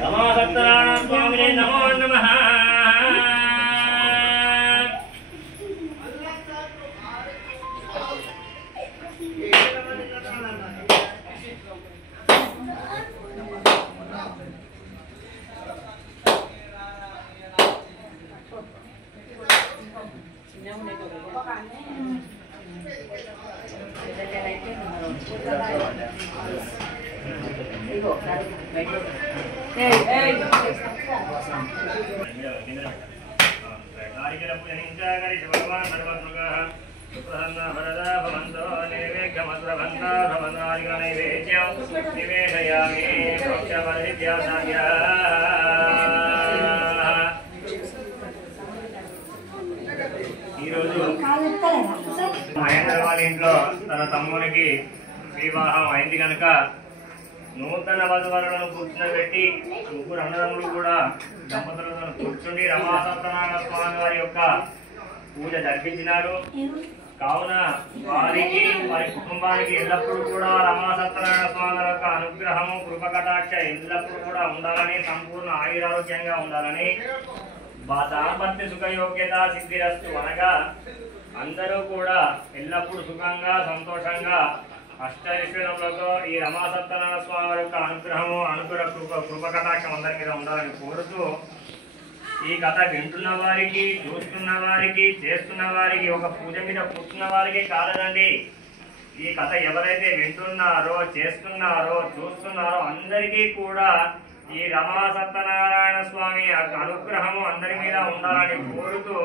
नमः सत्यनारायण स्वामिने नमो नमः హైదరాబాద్ ఇంట్లో తన తమ్మునికి వివాహం అయింది కనుక నూతన వధువరులను కూర్చునబెట్టి ముగ్గురు అన్నదమ్ములు కూడా దంపతులతో కూర్చుండి రమా సత్యనారాయణ స్వామి వారి యొక్క పూజ జరిపించినారు. కావున వారికి వారి కుటుంబానికి ఎల్లప్పుడూ కూడా రమా సత్యనారాయణ స్వామి యొక్క అనుగ్రహము కృపకటాక్ష ఎల్లప్పుడూ కూడా ఉండాలని, సంపూర్ణ ఆయురారోగ్యంగా ఉండాలని, దాంపత్య సుఖయోగ్యత సిద్ధిరస్తు అనగా అందరూ కూడా ఎల్లప్పుడూ సుఖంగా సంతోషంగా అష్టైశ్వర్యములతో ఈ రమా సత్యనారాయణ స్వామి వారి యొక్క అనుగ్రహ కృపకటాక్షం అందరి మీద ఉండాలని కోరుతూ ఈ కథ వింటున్న వారికి, చూస్తున్న వారికి, చేస్తున్న వారికి, ఒక పూజ మీద కూర్చున్న వారికి కాదండి, ఈ కథ ఎవరైతే వింటున్నారో, చేస్తున్నారో, చూస్తున్నారో అందరికీ కూడా ఈ రమా సత్యనారాయణ స్వామి అనుగ్రహము అందరి మీద ఉండాలని కోరుతూ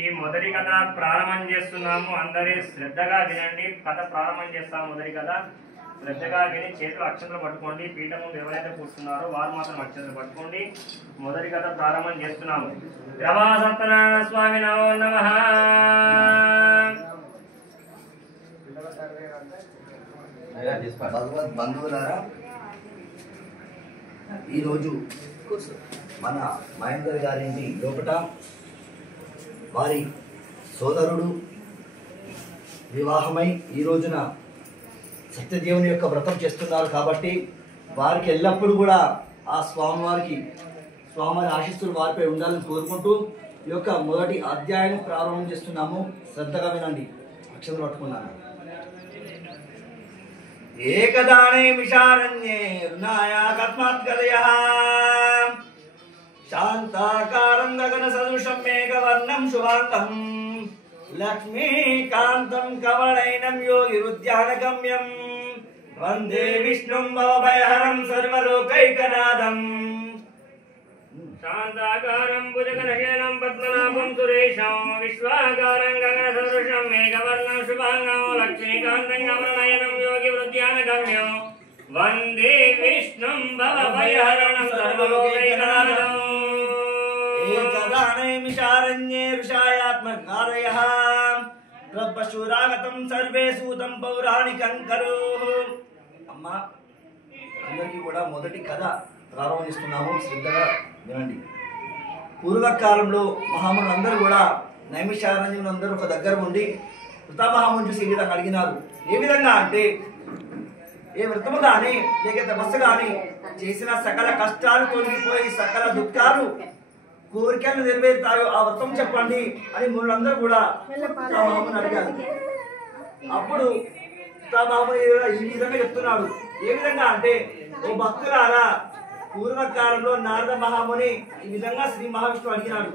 ఈ మొదటి కథ ప్రారంభం చేస్తున్నాము. అందరి శ్రద్ధగా వినండి. కథ ప్రారంభం చేస్తాము. మొదటి కథ శ్రద్ధగా విని చేతులు అక్షంతలు పట్టుకోండి. పీఠం ముందు ఎవరైతే కూర్చున్నారో వారు మాత్రం అక్షంతలు పట్టుకోండి. మొదటి కథ ప్రారంభం చేస్తున్నాము. రమా సత్యనారాయణ స్వామి నమో నమః. భగవద్ బంధువులారా, ఈరోజు మన మహేందర్ గారింటి లోపట వారి సోదరుడు వివాహమై ఈ రోజున సత్యదేవుని యొక్క వ్రతం చేస్తున్నారు. కాబట్టి వారికి ఎల్లప్పుడూ కూడా ఆ స్వామివారి ఆశీస్సులు వారిపై ఉండాలని కోరుకుంటూ ఈ యొక్క మొదటి అధ్యాయం ప్రారంభం చేస్తున్నాము. శ్రద్ధగా వినండి. అక్షరం పట్టుకున్నాను. ఏకదానే మిషారణ్యే రుణాయాకస్మాత్ కదయః శాంతాకారం గగన సదృశం మేఘవర్ణం శుభాంగం లక్ష్మీకాంతం కవళైనం యోగిరుద్యానగమ్యం వందే విష్ణుం భవభయహరం సర్వలోకైకనాథం శాంతాకారం భుజగనశయనం పద్మనాభం సురేశం విశ్వాకారం గగనసదృశం మేఘవర్ణం శుభాంగం లక్ష్మీకాంతం కమలనయనం యోగి వృద్ధ్యానగమ్యం వందే విష్ణుం భవభయహరణం సర్వలోకైకనాథం. ఏకదానే మిషారణ్యే ఋషాయాత్మకారయః బ్రహ్మశూరాగతం సర్వే సూతం పౌరాణికం ఖలు. అమ్మా, అందరికీ కూడా మొదటి కథ ప్రారంభిస్తున్నాము. శ్రద్ధగా వినండి. పూర్వకాలంలో మహామునులు అందరూ కూడా నైమిషారణ్యులు అందరూ ఒక దగ్గర ఉండి వృతామహాముని చూసి ఈ విధంగా అడిగినారు. ఏ విధంగా అంటే, ఏ వ్రతము కానీ లేక తపస్సు కానీ చేసిన సకల కష్టాలు తొలగిపోయి సకల దుఃఖాలు కోరికలు నెరవేరుతాయో ఆ వ్రతం చెప్పండి అని మునులందరూ కూడా వృతామహాముని అడిగారు. అప్పుడు వృతామహాముని ఈ విధంగా చెప్తున్నాడు. ఏ విధంగా అంటే, ఓ భక్తులారా, పూర్వకాలంలో నారద మహాముని ఈ విధంగా శ్రీ మహావిష్ణువు అడిగినాడు.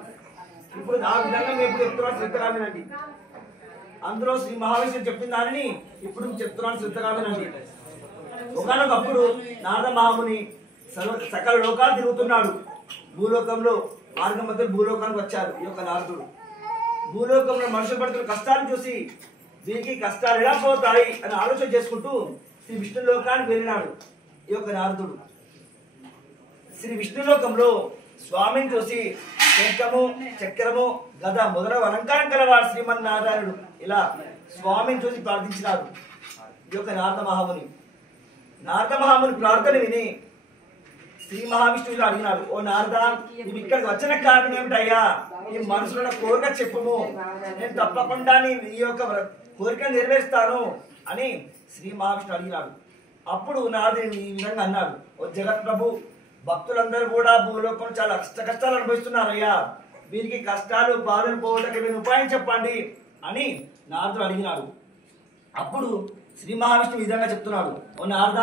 ఇప్పుడు ఆ విధంగా మేము ఇప్పుడు చెప్తున్నాను, శ్రద్ధగా వినండి. అందులో శ్రీ మహావిష్ణువు చెప్పిన దానిని ఇప్పుడు చెప్తున్నాను, శ్రద్ధగా వినండి. ఒకనొకప్పుడు నారద మహాముని సకల లోకాలు తిరుగుతున్నాడు. భూలోకంలో మార్గం మధ్య భూలోకానికి వచ్చారు ఈ యొక్క నారదుడు. భూలోకంలో మనుషులు పడుతున్న కష్టాన్ని చూసి దీనికి కష్టాలు ఎలా పోతాయి అని ఆలోచన చేసుకుంటూ శ్రీ విష్ణు లోకానికి వెళ్ళినాడు ఈ యొక్క నారదుడు. శ్రీ విష్ణులోకంలో స్వామిని చూసి శంఖము, చక్రము, గద మొదలగు అలంకారం కలవాడు శ్రీమన్నారాయణుడు ఇలా స్వామిని చూసి ప్రార్థించినాడు ఈ యొక్క నారద మహాముని. నారద మహాముని ప్రార్థన విని శ్రీ మహావిష్ణువుని అడిగినాడు. ఓ నారద, నువ్వు ఇక్కడికి వచ్చిన కారణం ఏమిటయ్యా? ఈ మనసులో కోరిక చెప్పుము, నేను తప్పకుండా ఈ యొక్క కోరికను నెరవేరుస్తాను అని శ్రీ మహావిష్ణువు అడిగినాడు. అప్పుడు నారదుడు ఈ విధంగా అన్నాడు. ఓ జగత్ ప్రభు, భక్తులందరూ కూడా భూలోకం చాలా కష్టాలు అనుభవిస్తున్నారయ్యా. వీరికి కష్టాలు బాధలు పోవడానికి మీరు ఉపాయం చెప్పండి అని నారదుడు అడిగినాడు. అప్పుడు శ్రీ మహావిష్ణువు ఈ విధంగా చెప్తున్నాడు. ఓ నారద,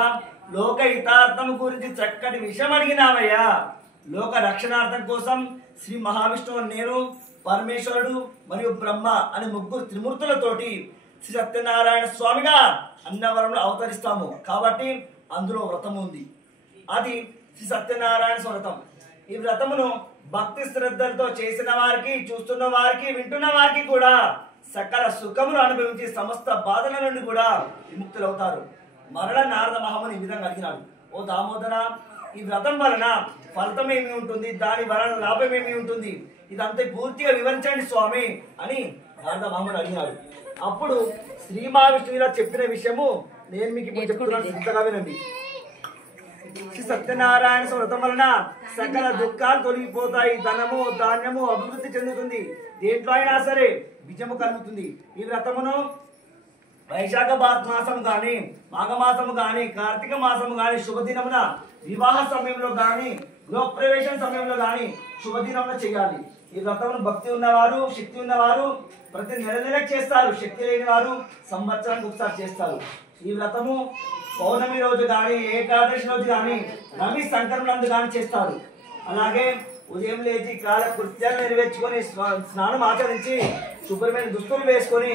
లోక హితార్థం గురించి చక్కటి విషయం అడిగినావయ్యా. లోక రక్షణార్థం కోసం శ్రీ మహావిష్ణువు, నేను, పరమేశ్వరుడు మరియు బ్రహ్మ అని ముగ్గురు త్రిమూర్తులతోటి శ్రీ సత్యనారాయణ స్వామిగా అన్నవరంలో అవతరిస్తాము. కాబట్టి అందులో వ్రతం ఉంది. అది శ్రీ సత్యనారాయణ వ్రతం. ఈ వ్రతమును భక్తి శ్రద్ధలతో చేసిన వారికి, చూస్తున్న వారికి, వింటున్న వారికి కూడా సకల సుఖములు అనుభవించి సమస్త బాధల నుండి కూడా విముక్తులవుతారు. మరల నారద మహాముని ఈ విధంగా అడిగినాడు. ఓ దామోదర, ఈ వ్రతం వలన ఫలితం ఏమి ఉంటుంది, దాని వలన లాభం ఏమి ఉంటుంది, ఇదంతా పూర్తిగా వివరించండి స్వామి అని నారద మహాముని అడిగినాడు. అప్పుడు శ్రీ మహావిష్ణువు చెప్పిన విషయము నేను మీకు ఇప్పుడు చెప్తున్నాను, శ్రద్ధగా వినండి. శ్రీ సత్యనారాయణ వ్రతం వలన సకల దుఃఖాలు తొలగిపోతాయి. ధనము, ధాన్యము అభివృద్ధి చెందుతుంది. దేంట్లో అయినా సరే విజయము కలుగుతుంది. ఈ వ్రతమును వైశాఖ మాసం గాని, మాఘమాసము గాని, కార్తీక మాసము గాని, శుభదినమున వివాహ సమయంలో గాని, గృహప్రవేశం సమయంలో గాని శుభదినమున చేయాలి. ఈ వ్రతమును భక్తి ఉన్నవారు, శక్తి ఉన్నవారు ప్రతి నెలకు చేస్తారు. శక్తి లేని వారు సంవత్సరానికి ఒకసారి చేస్తారు. ఈ వ్రతము పౌర్ణమి రోజు కానీ, ఏకాదశి రోజు కానీ, రవి సంకరణందు కానీ చేస్తారు. అలాగే ఉదయం లేచి కాల కృత్యాలు నెరవేర్చుకొని స్నానం ఆచరించి శుభ్రమైన దుస్తులు వేసుకొని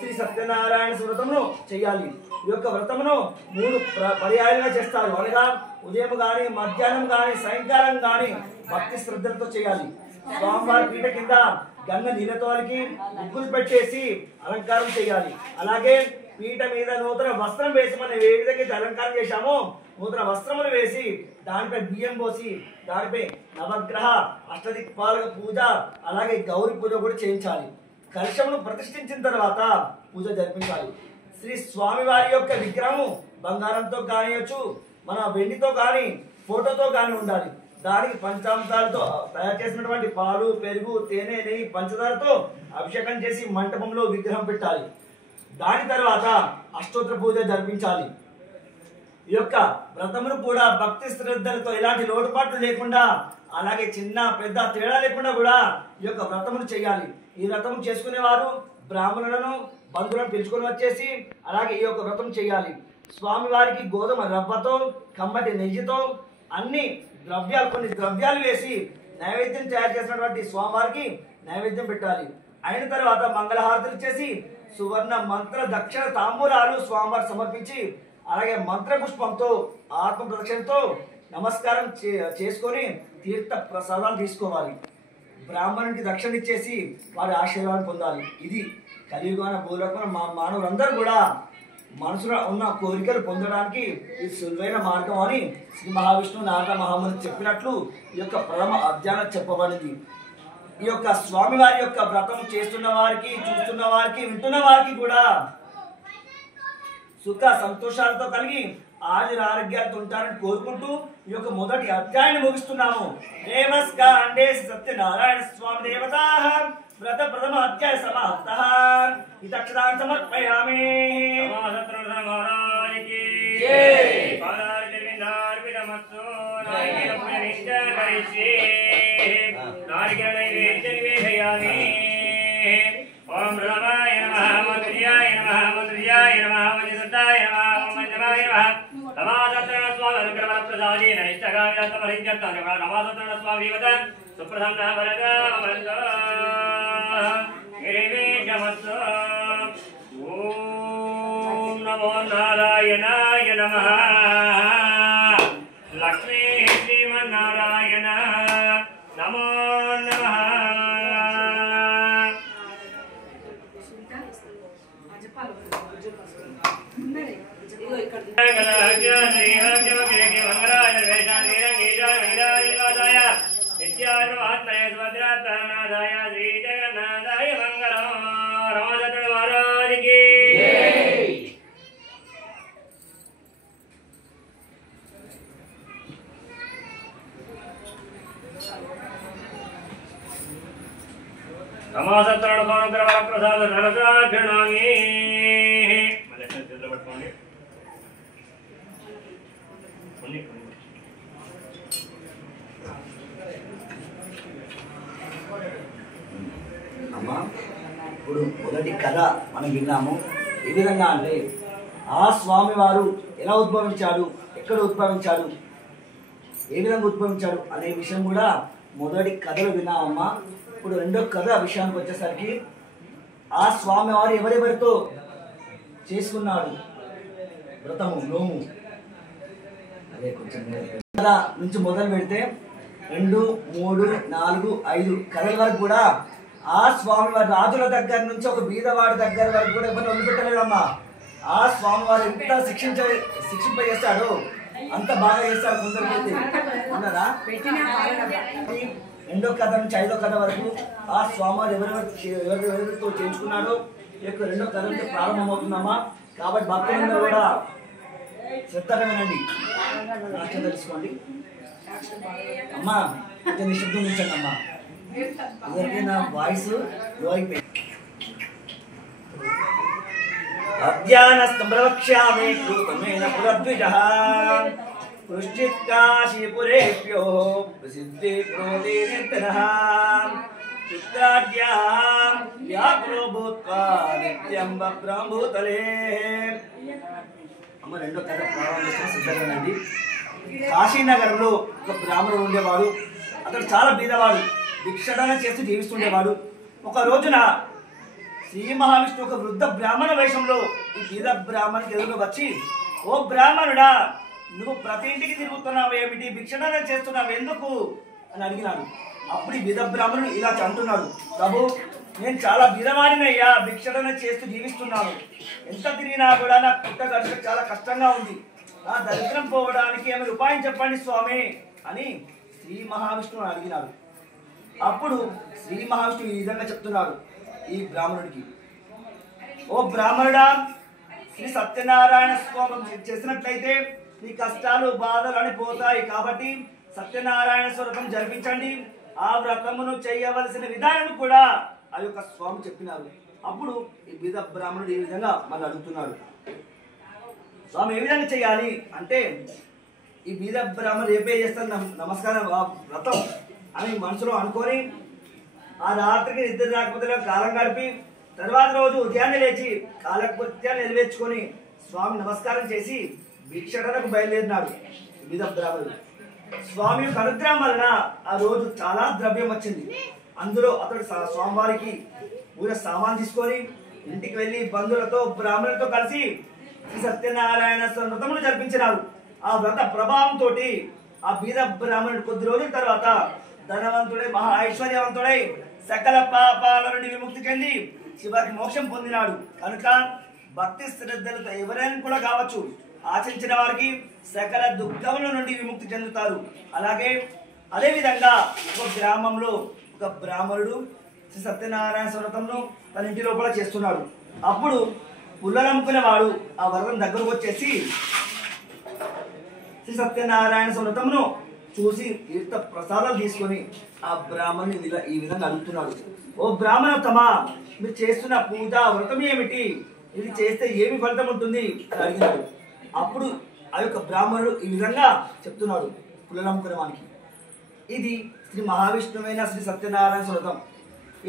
శ్రీ సత్యనారాయణ వ్రతమును చేయాలి. ఈ యొక్క వ్రతమును 3 పర్యాయాలుగా చేస్తారు. అనగా ఉదయం గాని, మధ్యాహ్నం గాని, సాయంకాలం గాని భక్తి శ్రద్ధలతో చేయాలి. స్వామివారి పీఠ కింద గంగ నీళ్ళతోలికి ముగ్గులు పెట్టేసి అలంకారం చేయాలి. అలాగే పీట మీద నూతన వస్త్రం వేసి మనం ఏ విధంగా అయితే అలంకారం చేశామో నూతన వస్త్రములు వేసి దానిపై బియ్యం పోసి దానిపై నవగ్రహ అష్టదిక్పాలక పూజ అలాగే గౌరీ పూజ కూడా చేయించాలి. కలశమును ప్రతిష్ఠించిన తర్వాత పూజ జరిపించాలి. శ్రీ స్వామివారి యొక్క విగ్రహము బంగారంతో కానియచ్చు, మన వెండితో కానీ ఫోటోతో కానీ ఉండాలి. దానికి పంచామృతాలతో తయారు చేసినటువంటి పాలు, పెరుగు, తేనె, నెయ్యి, పంచదారతో అభిషేకం చేసి మంటపంలో విగ్రహం పెట్టాలి. దాని తర్వాత అష్టోత్తర పూజ జరిపించాలి. ఈ యొక్క వ్రతమును కూడా భక్తి శ్రద్ధలతో ఎలాంటి లోటుపాట్లు లేకుండా అలాగే చిన్న పెద్ద తేడా లేకుండా కూడా ఈ యొక్క వ్రతమును చేయాలి. ఈ వ్రతం చేసుకునేవారు బ్రాహ్మణులను బంధువులను పిలుచుకొని వచ్చేసి అలాగే ఈ యొక్క వ్రతం చేయాలి. స్వామివారికి గోధుమ రవ్వతో కమ్మటి నెయ్యితో అన్ని ద్రవ్యాలు కొన్ని ద్రవ్యాలు వేసి నైవేద్యం తయారు చేసినటువంటి స్వామివారికి నైవేద్యం పెట్టాలి. అయిన తర్వాత మంగళహారతులు చేసి సువర్ణ మంత్ర దక్షిణ తాంబూలాలు స్వామివారు సమర్పించి అలాగే మంత్ర పుష్పంతో ఆత్మ ప్రదక్షిణతో నమస్కారం చేసుకొని తీర్థ ప్రసాదాలు తీసుకోవాలి. బ్రాహ్మణునికి దక్షిణ ఇచ్చేసి వారి ఆశీర్వాదం పొందాలి. ఇది కలియుగాన భూలోకం మా మానవులందరూ కూడా మనసులో ఉన్న కోరికలు పొందడానికి ఇది సులువైన మార్గం అని శ్రీ మహావిష్ణువు నారద మహాముని చెప్పినట్లు ఈ యొక్క ప్రథమ అధ్యాయం చెప్పబడింది. ఈ యొక్క స్వామివారి యొక్క వ్రతం చేస్తున్న వారికి, చూస్తున్న వారికి, వింటున్న వారికి కూడా సుఖ సంతోషాలతో కలిగి ఆయుర ఆరోగ్యాలతో ఉంటారని కోరుకుంటూ ఈ యొక్క మొదటి అధ్యాయాన్ని ముగిస్తున్నాము. దేవస్కాండే సత్యనారాయణ స్వామి దేవతా వ్రత ప్రథమ అధ్యాయ సమాప్తః. ఇదక్షరాన్ సమర్పయామి. మహారాజకి జై. పాదార్విందార్విదమస్తు నాయకేన పుణ్యనిష్ట కరిష్యే. నారికేల నైవేద్య నివేదయామి. ఓం రమాయ నమః మంత్ర్యాయ నమః మంత్ర్యాయ నమః మంత్రదాయ నమః మంత్రమాయ నమః. నమాసత్రణ స్వామి అనుగ్రహ ప్రసాదేన ఇష్టగామిదత్తమరించత్తం నమాసత్రణ స్వామి వివత సుప్రసన్న వరద వరద గిరివేశమస్తు. ఓం నమో నారాయణాయ నమః. లక్ష్మీ శ్రీమన్నారాయణ నమో నమః. ప్రసాద నరసాఘ్రణామి. అమ్మా ఇప్పుడు మొదటి కథ మనం విన్నాము. ఏ విధంగా అంటే ఆ స్వామివారు ఎలా ఉద్భవించాడు, ఎక్కడ ఉద్భవించాడు, ఏ విధంగా ఉద్భవించాడు అనే విషయం కూడా మొదటి కథలో విన్నామమ్మా. ఇప్పుడు రెండో కథ విషయానికి వచ్చేసరికి ఆ స్వామివారు ఎవరెవరితో చేసుకున్నాడు వ్రతము నోము అదే కొంచెం కథ నుంచి మొదలు పెడితే 2, 3, 4, 5 కథల వరకు కూడా ఆ స్వామివారి రాజుల దగ్గర నుంచి ఒక బీదవాడి దగ్గర వరకు కూడా ఎవరిని వదిలిపెట్టలేదమ్మా. ఆ స్వామివారు ఎంత శిక్షింపజేస్తాడో అంత బాగా చేస్తాడు. కొందరికైతే ఉన్నారా? రెండో కథ నుంచి 5వ కథ వరకు ఆ స్వామివారు ఎవరెవరితో చేయించుకున్నాడో ఈ యొక్క రెండో కథ నుంచి ప్రారంభమవుతుందమ్మా. కాబట్టి భక్తులందరూ కూడా శ్రద్ధగా వినండి, రాష్ట్రం తెలుసుకోండి. అమ్మా కొంచెం నిశ్శబ్దం ఉంచండి అమ్మా, ఎవరికి నా వాయిస్ లో అయిపోయింది. అధ్యానస్తం ప్రవక్ష్యామి కృతమేన పురద్విజః పృష్ఠిత్ కాశీపురేభ్యో ప్రసిద్ధి ప్రోతి నిర్తనః చిత్రాఢ్యాం వ్యాకులో భూత్వా నిత్యం బ్రహ్మభూతలే. అమ్మ రెండో కథ ప్రారంభించిన సిద్ధంగానండి. కాశీనగరంలో ఒక బ్రాహ్మణుడు ఉండేవాడు. అతడు చాలా బీదవాడు, భిక్షాటన చేస్తూ జీవిస్తుండేవాడు. ఒక రోజున శ్రీ మహావిష్ణువు ఒక వృద్ధ బ్రాహ్మణ వేషంలో ఈ బీద బ్రాహ్మణుడికి ఎదురుగా వచ్చి, ఓ బ్రాహ్మణుడా, నువ్వు ప్రతి ఇంటికి తిరుగుతున్నావు ఏమిటి, భిక్షాటన చేస్తున్నావు ఎందుకు అని అడిగినాడు. అప్పుడు ఈ బీద బ్రాహ్మణుడు ఇలా అంటున్నాడు, ప్రభు నేను చాలా బీదవాడినయ్యా, భిక్షణ చేస్తూ జీవిస్తున్నాను. ఎంత తిరిగినా కూడా నాకు పుట్ట గడచడం చాలా కష్టంగా ఉంది. నా దరిద్రం పోవడానికి ఏమైనా ఉపాయం చెప్పండి స్వామి అని శ్రీ మహావిష్ణువు అడిగినాడు. అప్పుడు శ్రీ మహావిష్ణువు ఈ విధంగా చెప్తున్నాడు ఈ బ్రాహ్మణుడికి, ఓ బ్రాహ్మణుడా, శ్రీ సత్యనారాయణ స్వామి చేసినట్లయితే నీ కష్టాలు బాధలు అని పోతాయి. కాబట్టి సత్యనారాయణ వ్రతం జరిపించండి. ఆ వ్రతమును చేయవలసిన విధానం కూడా ఆ యొక్క స్వామి చెప్పినారు. అప్పుడు ఈ బీద బ్రాహ్మణుడు ఈ విధంగా మళ్ళీ అడుగుతున్నాడు, స్వామి ఏ విధంగా చేయాలి అంటే, ఈ బీద బ్రాహ్మణుడు రేపే చేస్తాను నమస్కారం వ్రతం అని మనసులో అనుకొని ఆ రాత్రికి నిద్ర రాకపోతే కాలం గడిపి తర్వాత రోజు ఉదయాన్నే లేచి కాలకృత్యాన్ని నెరవేర్చుకొని స్వామి నమస్కారం చేసి భిక్షటనకు బయలుదేరినాడు బీద బ్రాహ్మణుడు. స్వామి యొక్క అనుగ్రహం వలన ఆ రోజు చాలా ద్రవ్యం వచ్చింది. అందులో అతడు స్వామివారికి పూజ సామాన్ తీసుకొని ఇంటికి వెళ్లి బంధువులతో బ్రాహ్మణులతో కలిసి శ్రీ సత్యనారాయణ వ్రతమును జరిపించినారు. ఆ వ్రత ప్రభావంతో ఆ బీద బ్రాహ్మణుడు కొద్ది రోజుల తర్వాత ధనవంతుడై మహా ఐశ్వర్యవంతుడై సకల పాపాల నుండి విముక్తి చెంది చివరికి మోక్షం పొందినాడు. కనుక భక్తి శ్రద్ధలతో ఎవరైనా కూడా కావచ్చు, ఆచరించిన వారికి సకల దుఃఖముల నుండి విముక్తి చెందుతారు. అదేవిధంగా ఒక గ్రామంలో ఒక బ్రాహ్మణుడు శ్రీ సత్యనారాయణ వ్రతంను తన ఇంటి లోపల చేస్తున్నాడు. అప్పుడు పుల్లలమ్ముకునేవాడు ఆ వ్రతం దగ్గరకు వచ్చేసి శ్రీ సత్యనారాయణ వ్రతమును చూసి తీర్థ ప్రసాదాలు తీసుకొని ఆ బ్రాహ్మణుని ఈ విధంగా అడుగుతున్నాడు, ఓ బ్రాహ్మణోత్తమా, మీరు చేస్తున్న పూజ వ్రతం ఏమిటి? ఇది చేస్తే ఏమి ఫలితం ఉంటుంది అని అడిగినాడు. అప్పుడు ఆ యొక్క బ్రాహ్మణుడు ఈ విధంగా చెప్తున్నాడు పుల్లలమ్ముకునేవానికి, ఇది శ్రీ మహావిష్ణువైన శ్రీ సత్యనారాయణ వ్రతం.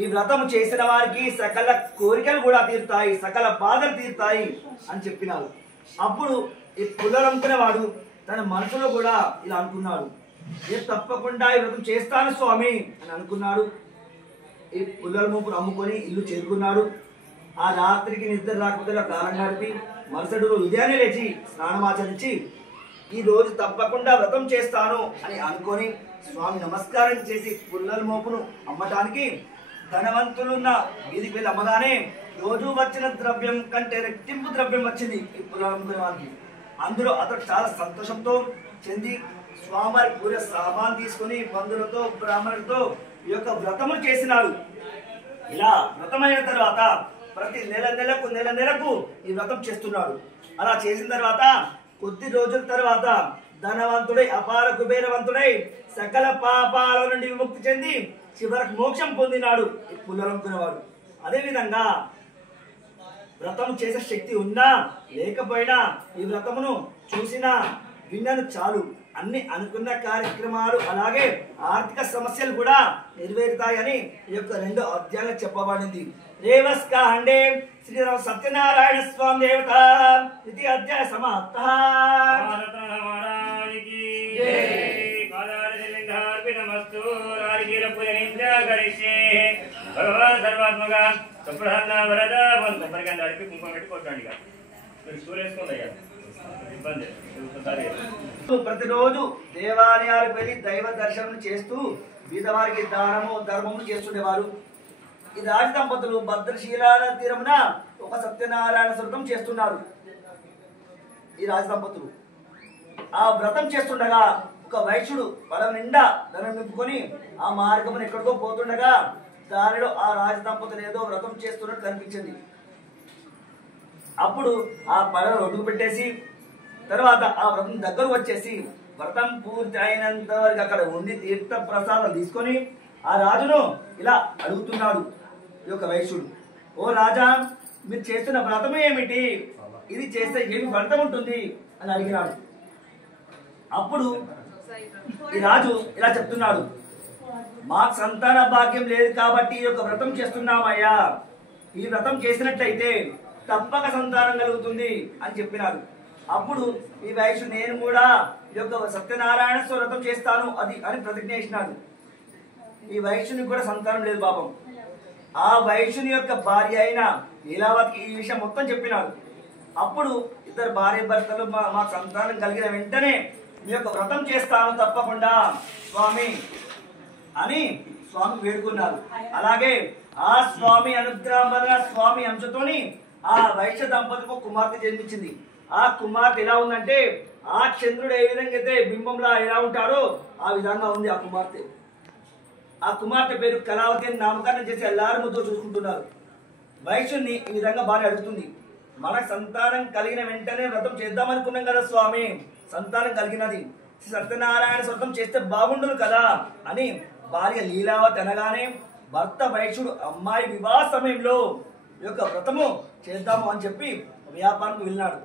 ఈ వ్రతం చేసిన వారికి సకల కోరికలు కూడా తీరుతాయి, సకల బాధలు తీరుతాయి అని చెప్పినాడు. అప్పుడు ఈ పుల్లలమ్ముకునేవాడు తన మనసులో కూడా ఇలా అనుకున్నాడు, నేను తప్పకుండా ఈ వ్రతం చేస్తాను స్వామి అని అనుకున్నాడు. ఈ పుల్లల మూపును అమ్ముకొని ఇల్లు చేరుకున్నాడు. ఆ రాత్రికి నిద్ర రాకపోతే కాలం గడిపి మరుసటి రోజు ఉదయాన్నే లేచి స్నానమాచరించి ఈ రోజు తప్పకుండా వ్రతం చేస్తాను అని అనుకొని స్వామి నమస్కారం చేసి పుల్లల మోపును అమ్మటానికి ధనవంతులున్న వీధికి వెళ్ళి అమ్మగానే రోజు వచ్చిన ద్రవ్యం కంటే రెట్టింపు ద్రవ్యం వచ్చింది ఈ పుల్లలు అమ్ముకునే వాళ్ళకి. అందులో అతడు చాలా సంతోషంతో చెంది స్వామివారి పూజ సామాన్ తీసుకుని బంధువులతో బ్రాహ్మణులతో ఈ యొక్క వ్రతములు చేసినాడు. ఇలా వ్రతమైన తర్వాత ప్రతి నెలకు ఈ వ్రతం చేస్తున్నాడు. అలా చేసిన తర్వాత కొద్ది రోజుల తర్వాత ధనవంతుడై అపార కుబేరవంతుడై సకల పాపాల నుండి విముక్తి చెంది చివరకు మోక్షం పొందినాడు ఈ పుల్లలమ్ముకునేవాడు. అదేవిధంగా వ్రతం చేసే శక్తి ఉన్నా లేకపోయినా ఈ వ్రతమును చూసినా విన్నను చాలు, అన్ని అనుకున్న కార్యక్రమాలు అలాగే ఆర్థిక సమస్యలు కూడా నెరవేరుతాయని ఈ యొక్క 2వ అధ్యాయంలో చెప్పబడింది. రేవస్కా హండే శ్రీ సత్యనారాయణ స్వామి దేవత ఇది అధ్యాయ సమాప్త. ప్రతిరోజు దేవాలయాలకు వెళ్లి దైవ దర్శనం చేస్తూ బీదవారికి దానము ధర్మము చేస్తుండేవారు. ఈ రాజ దంపతులు భద్రశీలాల తీరమున ఒక సత్యనారాయణ వ్రతం చేస్తున్నారు. ఈ రాజ దంపతులు ఆ వ్రతం చేస్తుండగా ఒక వైశ్యుడు పడవ నిండా ధనం నింపుకొని ఆ మార్గమును ఎక్కడికో పోతుండగా దానిలో ఆ రాజ దంపతులు ఏదో వ్రతం చేస్తున్నట్టు కనిపించింది. అప్పుడు ఆ పడవ ఒడ్డుకు పెట్టేసి తర్వాత ఆ వ్రతం దగ్గర వచ్చేసి వ్రతం పూర్తి అయినంత వరకు అక్కడ ఉండి తీర్థ ప్రసాదాలు తీసుకొని ఆ రాజును ఇలా అడుగుతున్నాడు ఈ యొక్క వైశ్యుడు, ఓ రాజా, మీరు చేస్తున్న వ్రతం ఏమిటి? ఇది చేస్తే ఏమి ఫలితం ఉంటుంది అని అడిగినాడు. అప్పుడు ఈ రాజు ఇలా చెప్తున్నాడు, మాకు సంతాన భాగ్యం లేదు కాబట్టి ఈ యొక్క వ్రతం చేస్తున్నామయ్యా. ఈ వ్రతం చేసినట్లయితే తప్పక సంతానం కలుగుతుంది అని చెప్పినాడు. అప్పుడు ఈ వైశ్యుడు, నేను కూడా ఈ యొక్క సత్యనారాయణ వ్రతం చేస్తాను అది అని ప్రతిజ్ఞ చేసినాడు. ఈ వైశ్యునికి కూడా సంతానం లేదు పాపం. ఆ వైశ్యుని యొక్క భార్య అయిన లీలావతికి ఈ విషయం మొత్తం చెప్పినాడు. అప్పుడు ఇద్దరు భార్య భర్తలు మాకు సంతానం కలిగిన వెంటనే మీ యొక్క వ్రతం చేస్తాను తప్పకుండా స్వామి అని స్వామి వేడుకున్నారు. అలాగే ఆ స్వామి అనుగ్రహం వలన స్వామి అంశతోని ఆ వైశ్య దంపతులకు కుమార్తె జన్మించింది. ఆ కుమార్తె ఎలా ఉందంటే ఆ చంద్రుడు ఏ విధంగా అయితే బింబంలా ఎలా ఉంటాడో ఆ విధంగా ఉంది ఆ కుమార్తె. ఆ కుమార్తె పేరు కళావతి అని నామకరణం చేసి എല്ലാവരും ముద్దు చూసుకుంటున్నారు. వైశ్యుని ఈ విధంగా భార్య అడుగుతుంది, మనకు సంతానం కలిగిన వెంటనే వ్రతం చేద్దామనుకున్నాం కదా స్వామి, సంతానం కలిగినది, సత్యనారాయణ వ్రతం చేస్తే బాగుండదు కదా అని భార్య లీలావతి అనగానే భర్త వైశ్యుడు అమ్మాయి వివాహ సమయంలో ఈ యొక్క వ్రతము చేద్దాము అని చెప్పి వ్యాపారంకి వెళ్ళినాడు.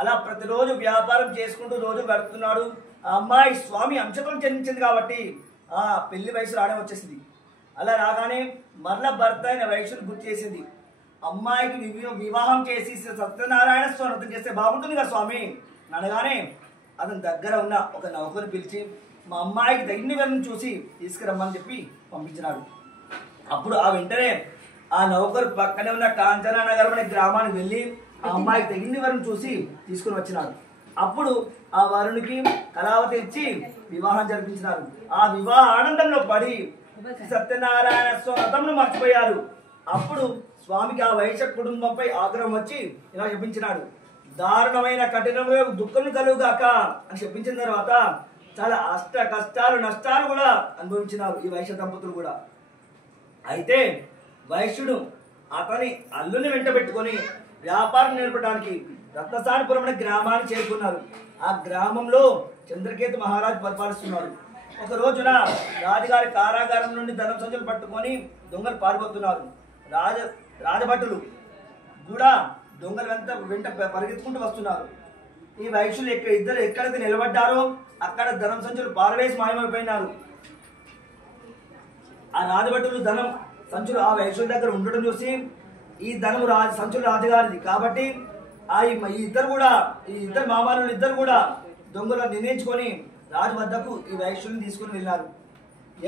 అలా ప్రతిరోజు వ్యాపారం చేసుకుంటూ రోజు గడుపుతున్నాడు. ఆ అమ్మాయి స్వామి అంశతం జన్మించింది కాబట్టి ఆ పెళ్లి వయసు రావడం వచ్చేసింది. అలా రాగానే మరల భర్త అయిన వైశ్యుని గుర్తు చేసింది, అమ్మాయికి వివాహం చేసి సత్యనారాయణ స్వామి వ్రతం చేస్తే బాగుంటుంది కదా స్వామి అనగానే అతని దగ్గర ఉన్న ఒక నౌకరు పిలిచి మా అమ్మాయికి తగిన వారిని చూసి తీసుకురమ్మని చెప్పి పంపించినాడు. అప్పుడు ఆ వెంటనే ఆ నౌకరు పక్కనే ఉన్న కాంచనా నగరం అనే గ్రామానికి వెళ్ళి ఆ అమ్మాయికి తగిన వారిని చూసి తీసుకుని వచ్చినాడు. అప్పుడు ఆ వరునికి కళావతి ఇచ్చి వివాహం జరిపించినారు. ఆ వివాహ ఆనందంలో పడి సత్యనారాయణ స్వామి వ్రతంను మర్చిపోయారు. అప్పుడు స్వామికి ఆ వైశ్య కుటుంబంపై ఆగ్రహం వచ్చి ఇలా చెప్పించినాడు, దారుణమైన కఠినమైన దుఃఖం కలుగాక అని చెప్పించిన తర్వాత చాలా అష్ట కష్టాలు నష్టాలు కూడా అనుభవించినారు ఈ వైశ్య దంపతులు కూడా. అయితే వైశ్యుడు అతని అల్లుని వెంట పెట్టుకొని వ్యాపారం నేర్పడానికి రత్నసానిపురం అనే గ్రామాన్ని చేరుకున్నారు. ఆ గ్రామంలో చంద్రకేతు మహారాజు పరిపాలిస్తున్నారు. ఒక రోజున రాజుగారి కారాగారం నుండి ధనం సంచులు పట్టుకొని దొంగలు పారిపోతున్నారు. రాజభటులు కూడా దొంగలు వెంట పరిగెత్తుకుంటూ వస్తున్నారు. ఈ వైశ్యులు ఇద్దరు ఎక్కడైతే నిలబడ్డారో అక్కడ ధనం సంచులు పారవేసి మాయమైపోయినారు. ఆ రాజభటులు ధనం సంచులు ఆ వైశ్యుల దగ్గర ఉండడం చూసి ఈ ధనము సంచులు రాజుగారిది కాబట్టి ఈ ఇద్దరు మామాలు ఇద్దరు కూడా దొంగలు నిర్ణయించుకొని రాజు వద్దకు ఈ వైశ్యుల్ని తీసుకుని వెళ్ళారు.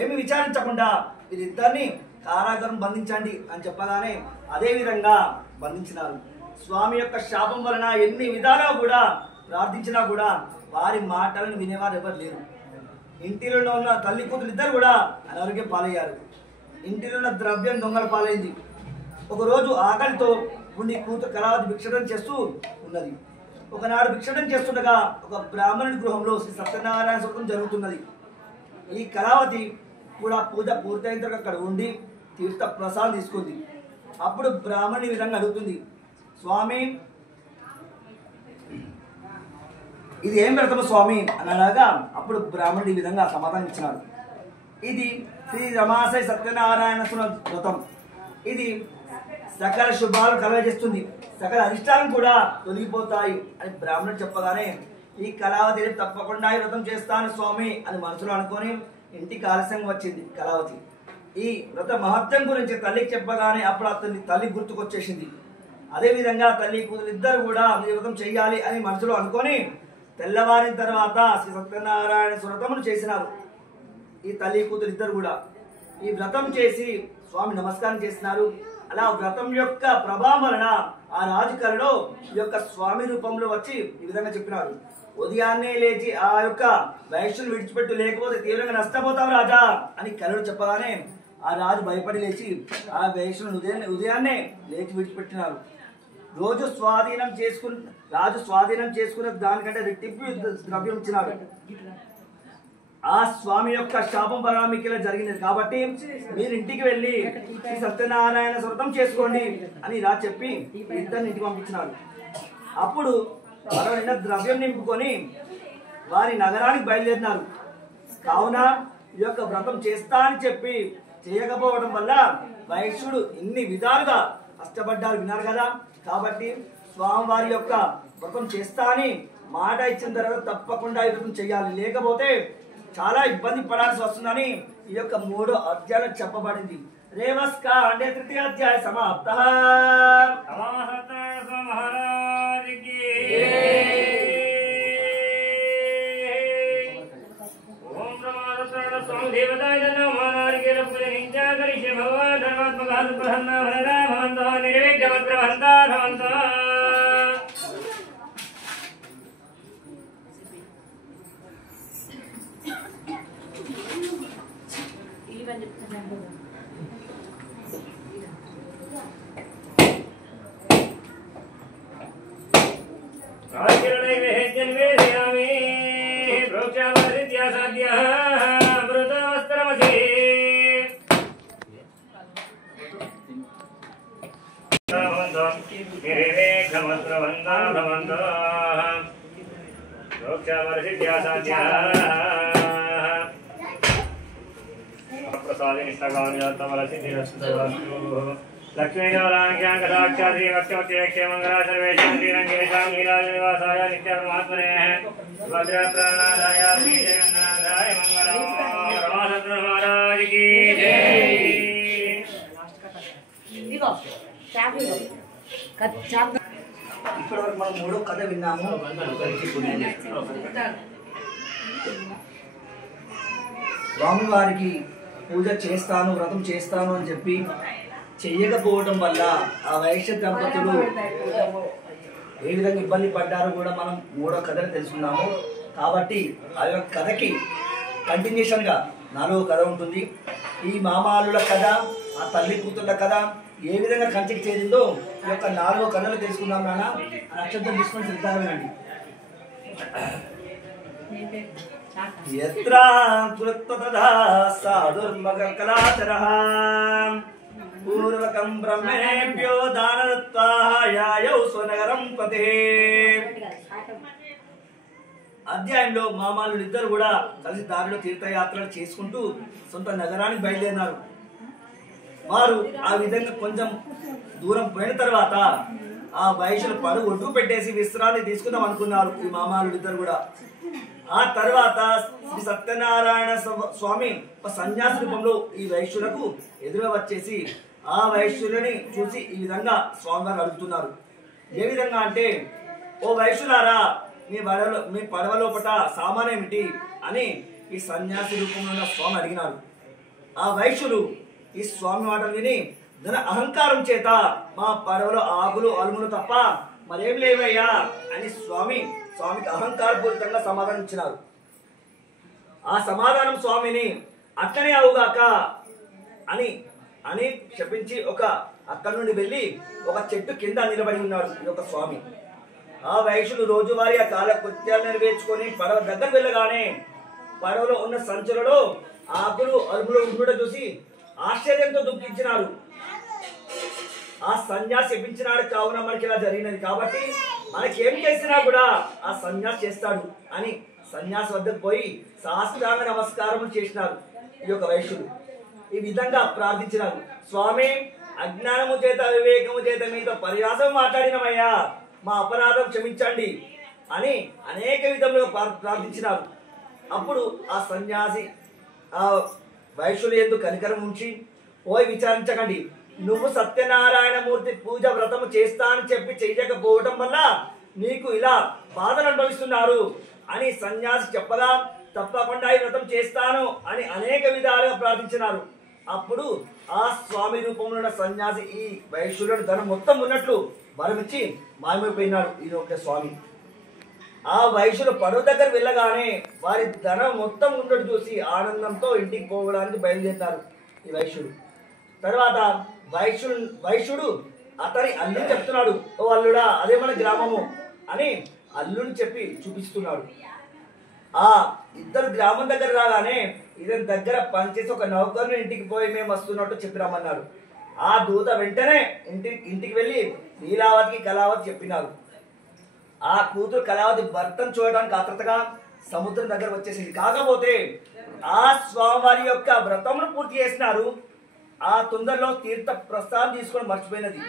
ఏమి విచారించకుండా వీరిద్దరిని కారాగారం బంధించండి అని చెప్పగానే అదే విధంగా బంధించినారు. స్వామి యొక్క శాపం వలన ఎన్ని విధాలుగా కూడా ప్రార్థించినా కూడా వారి మాటలను వినేవారు ఎవరు లేరు. ఇంటిలో ఉన్న తల్లి కూతురు ఇద్దరు కూడా అనారోగ్యం పాలయ్యారు. ఇంటిలో ఉన్న ద్రవ్యం దొంగల పాలైంది. ఒకరోజు ఆకలితో ఉండి కూతురు కళావతి భిక్షటం చేస్తూ ఉన్నది. ఒకనాడు భిక్షటం చేస్తుండగా ఒక బ్రాహ్మణుడి గృహంలో శ్రీ సత్యనారాయణ వ్రతం జరుగుతున్నది. ఈ కళావతి కూడా పూజ పూర్తయిన తర్వాత అక్కడ ఉండి తీర్థ ప్రసాదం తీసుకుంది. అప్పుడు బ్రాహ్మణుడి విధంగా అడుగుతుంది, స్వామి ఇది ఏం వ్రతము స్వామి అని అనగా అప్పుడు బ్రాహ్మణుడు ఈ విధంగా సమాధానం ఇచ్చినాడు, ఇది శ్రీ రమాశయ సత్యనారాయణ వ్రతం. ఇది సకల శుభాలు కలగజేస్తుంది, సకల అరిష్టాలను కూడా తొలగిపోతాయి అని బ్రాహ్మణుడు చెప్పగానే ఈ కళావతి తప్పకుండా ఈ వ్రతం చేస్తాను స్వామి అని మనసులో అనుకొని ఇంటికి ఆలస్యం వచ్చింది కళావతి. ఈ వ్రత మహత్యం గురించి తల్లికి చెప్పగానే అప్పుడు అతని తల్లి గుర్తుకొచ్చేసింది. అదేవిధంగా తల్లి కూతురు ఇద్దరు కూడా ఈ వ్రతం చెయ్యాలి అని మనసులో అనుకొని తెల్లవారిన తర్వాత శ్రీ సత్యనారాయణ వ్రతమును చేసినారు. ఈ తల్లి కూతురు ఇద్దరు కూడా ఈ వ్రతం చేసి స్వామి నమస్కారం చేసినారు. అలా వ్రతం యొక్క ప్రభావం వలన ఆ రాజు కలలో ఈ యొక్క స్వామి రూపంలో వచ్చి ఈ విధంగా చెప్పినారు, ఉదయాన్నే లేచి ఆ యొక్క వైశ్యులు విడిచిపెట్టు లేకపోతే తీవ్రంగా నష్టపోతాం రాజా అని కలలో చెప్పగానే ఆ రాజు భయపడి లేచి ఆ వైశ్యులను ఉదయాన్నే లేచి విడిచిపెట్టినారు. రాజు స్వాధీనం చేసుకున్న దానికంటే రెట్టింపు ద్రవ్యం ఇచ్చినారు. ఆ స్వామి యొక్క శాపం వలన మీకు ఇలా జరిగినది కాబట్టి మీరు ఇంటికి వెళ్ళి శ్రీ సత్యనారాయణ వ్రతం చేసుకోండి అని ఇలా చెప్పి ఇద్దరిని ఇంటికి పంపించినారు. అప్పుడు నిన్న ద్రవ్యం నింపుకొని వారి నగరానికి బయలుదేరినారు. కావున ఈ యొక్క వ్రతం చేస్తా అని చెప్పి చేయకపోవడం వల్ల వైశ్యుడు ఇన్ని విధాలుగా కష్టపడ్డారు విన్నారు కదా. కాబట్టి స్వామివారి యొక్క వ్రతం చేస్తా అని మాట ఇచ్చిన తర్వాత తప్పకుండా ఈ వ్రతం చేయాలి, లేకపోతే చాలా ఇబ్బంది పడాల్సి వస్తుందని ఈ యొక్క 3వ అధ్యాయం చెప్పబడింది. రేవస్కా అంటే 3వ అధ్యాయ సమాప్త. ఇవన్నీ आशीर्णैवेद्यन्वेदयामि प्रोक्षावरित्यासाद्यः अमृतवस्त्रमसि निर्वेक्षमस्त्रवन्दा भवन्तः प्रोक्षावरित्यासाद्यः प्रसादिनिष्ठकार्यात्मवरसिद्धिरस्तु लक्ष्मीनारायणज्ञानकटाक्षा श्रीभक्तिमक्षेमङ्गला सर्वेषां श्रीरङ्गेशां नीलानिवासाय नित्यपरमात्मने भद्रप्राणाय श्रीजगन्नाथाय मङ्गलम् रमाचन्द्र महाराज की जय। ఇప్పటివరకు మనం మూడో కథ విన్నాము. స్వామివారికి పూజ చేస్తాను, వ్రతం చేస్తాను అని చెప్పి చెయ్యకపోవడం వల్ల ఆ వైశ్య దంపతులు ఏ విధంగా ఇబ్బంది పడ్డారో కూడా మనం మూడో కథను తెలుసుకున్నాము. కాబట్టి ఆ యొక్క కథకి కంటిన్యూషన్గా 4వ కథ ఉంటుంది. ఈ మామాలుల కథ, ఆ తల్లి కూతుళ్ళ కథ ఏ విధంగా కంటికి చేరిందో ఈ యొక్క 4వ కథలు తెలుసుకుందాం. నాన్న నక్షత్రం తీసుకొని సిద్ధాండి. యత్రా కృత్వతదా సాధుర్మగకలాచరః పూర్వకం బ్రహ్మణేభ్యో దానదత్తా యాయౌ స్వనగరం పతే. అధ్యాయంలో మామాలు ఇద్దరు కూడా కలిసి దారిలో తీర్థయాత్రలు చేసుకుంటూ సొంత నగరానికి బయలుదేరినారు. వారు ఆ విధంగా కొంచెం దూరం పోయిన తర్వాత ఆ వైశ్యులు పరుగు ఒడ్డు పెట్టేసి విశ్రాంతి తీసుకుందాం అనుకున్నారు ఈ మామాలు ఇద్దరు కూడా. ఆ తర్వాత శ్రీ సత్యనారాయణ స్వామి ఒక సన్యాసి రూపంలో ఈ వైశ్యులకు ఎదురు వచ్చేసి ఆ వైశ్యులని చూసి ఈ విధంగా స్వామివారు అడుగుతున్నారు. ఏ విధంగా అంటే, ఓ వైశ్యులారా, మీ పడవ లోపట సామాన్ ఏమిటి అని ఈ సన్యాసి రూపంలో ఉన్న స్వామి అడిగినారు. ఆ వైశ్యులు ఈ స్వామి మాటలు విని ధన అహంకారం చేత మా పడవలో ఆకులు అలుములు తప్ప మరేం లేవయ్యా అని స్వామికి అహంకారపూరితంగా సమాధానం ఇచ్చినారు. ఆ సమాధానం స్వామిని అట్లనే అవుగాక అని అని శపించి అక్కడి నుండి వెళ్ళి ఒక చెట్టు కింద నిలబడి ఉన్నాడు ఈ యొక్క స్వామి. ఆ వైశ్యులు రోజువారీ ఆ కాలకృత్యాలు నెరవేర్చుకొని పడవ దగ్గర వెళ్ళగానే పడవలో ఉన్న సంచులలో ఆకులు అలుములు ఉండుట చూసి ఆశ్చర్యంతో దుఃఖించినారు. ఆ సన్యాసి చెప్పించినాడు కావున మనకి ఇలా జరిగినది, కాబట్టి మనకి ఏం చేసినా కూడా ఆ సన్యాసి చేస్తాడు అని సన్యాసి వద్దకు పోయి సాష్టాంగ నమస్కారం చేసినారు ఈ యొక్క వైశ్యులు. ఈ విధంగా ప్రార్థించినారు. స్వామి, అజ్ఞానము చేత వివేకము చేత మీతో పరిహాసం మాట్లాడినమయ్యా, మా అపరాధం క్షమించండి అని అనేక విధంలో ప్రార్థించినారు. అప్పుడు ఆ సన్యాసి ఆ వైశ్యులు ఎందుకు కనికరం ఉంచి, పోయి విచారించకండి, నువ్వు సత్యనారాయణమూర్తి పూజ వ్రతము చేస్తా అని చెప్పి చెయ్యకపోవటం వల్ల నీకు ఇలా బాధలు అనుభవిస్తున్నారు అని సన్యాసి చెప్పగా, తప్పకుండా ఈ వ్రతం చేస్తాను అని అనేక విధాలుగా ప్రార్థించినారు. అప్పుడు ఆ స్వామి రూపంలో ఉన్న సన్యాసి ఈ వైశ్యులను ధనం మొత్తం ఉన్నట్లు వరమిచ్చి మాయమైపోయినాడు ఈ యొక్క స్వామి. ఆ వైశ్యులు పడవ దగ్గర వెళ్ళగానే వారి ధనం మొత్తం ఉన్నట్టు చూసి ఆనందంతో ఇంటికి పోవడానికి బయలుదేరుతారు ఈ వైశ్యుడు. తర్వాత వైశ్యుడు అతని అల్లుని చెప్తున్నాడు, ఓ అల్లుడా, అదే మన గ్రామము అని అల్లుని చెప్పి చూపిస్తున్నాడు. ఆ ఇద్దరు గ్రామం దగ్గర రాగానే ఇతని దగ్గర పనిచేసి ఒక నౌకర్ని ఇంటికి పోయి మేము వస్తున్నట్టు చెప్పి రమ్మన్నాడు. ఆ దూత వెంటనే ఇంటికి వెళ్ళి లీలావతికి కళావతి చెప్పినారు. ఆ కూతురు కళావతి భర్తను చూడడానికి ఆత్రతగా సముద్రం దగ్గర వచ్చేసింది. కాకపోతే ఆ స్వామివారి యొక్క వ్రతమును పూర్తి చేసినారు. ఆ తొందరలో తీర్థ ప్రసాదం తీసుకొని మర్చిపోయినది.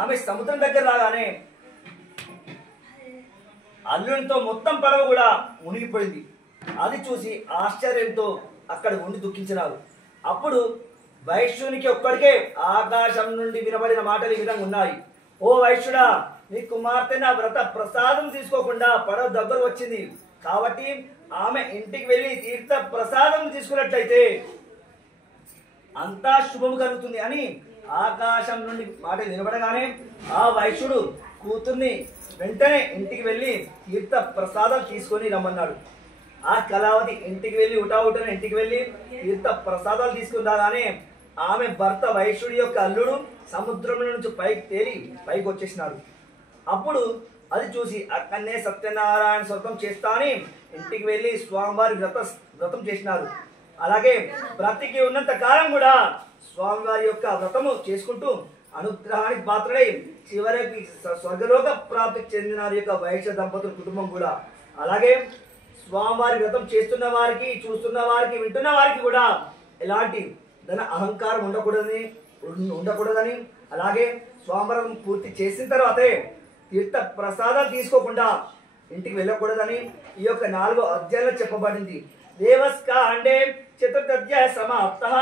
ఆమె సముద్రం దగ్గర రాగానే అల్లునితో మొత్తం పడవ కూడా మునిగిపోయింది. అది చూసి ఆశ్చర్యంతో అక్కడ ఉండి దుఃఖించినారు. అప్పుడు వైశ్యునికి ఒక్కడికే ఆకాశం నుండి వినబడిన మాటలు ఈ విధంగా ఉన్నాయి. ఓ వైశ్యుడా, నీ కుమార్తె నా వ్రత ప్రసాదం తీసుకోకుండా పడవ దగ్గర వచ్చింది, కాబట్టి ఆమె ఇంటికి వెళ్ళి తీర్థ ప్రసాదం తీసుకున్నట్లయితే అంతా శుభం కలుగుతుంది అని ఆకాశం నుండి మాట వినబడగానే ఆ వైశ్యుడు కూతుర్ని వెంటనే ఇంటికి వెళ్ళి తీర్థ ప్రసాదం తీసుకొని రమ్మన్నాడు. ఆ కళావతి ఇంటికి వెళ్ళి ఉటావుటన ఇంటికి వెళ్ళి తీర్థ ప్రసాదాలు తీసుకుందాగానే ఆమె భర్త వైశ్యుడి యొక్క అల్లుడు సముద్రం నుంచి పైకి తేలి పైకి వచ్చేసినాడు. అప్పుడు అది చూసి అక్కడనే సత్యనారాయణ వ్రతం చేస్తా అని ఇంటికి వెళ్ళి స్వామివారి వ్రతం చేసినారు. అలాగే బ్రతికి ఉన్నంత కాలం కూడా స్వామివారి యొక్క వ్రతము చేసుకుంటూ అనుగ్రహానికి పాత్రలై చివరికి స్వర్గలోక ప్రాప్తి చెందిన యొక్క వైశ్య దంపతుల కుటుంబం కూడా. అలాగే స్వామివారి వ్రతం చేస్తున్న వారికి, చూస్తున్న వారికి, వింటున్న వారికి కూడా ఎలాంటి ధన అహంకారం ఉండకూడదని అలాగే స్వామివారం పూర్తి చేసిన తర్వాతే తీర్థ ప్రసాదాలు తీసుకోకుండా ఇంటికి వెళ్ళకూడదని ఈ యొక్క 4 అధ్యాయాలు చెప్పబడింది. దేవస్కాండే చతుర్థధ్యాయ సమాప్తః.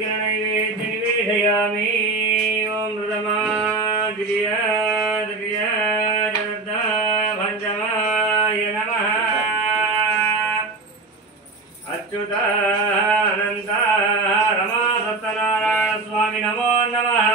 నైవేద్యనివేదయామి. ఓం భంజమాయ నమః. అచ్యుతానంద రమా సత్యనారాయణ స్వామి నమో నమః.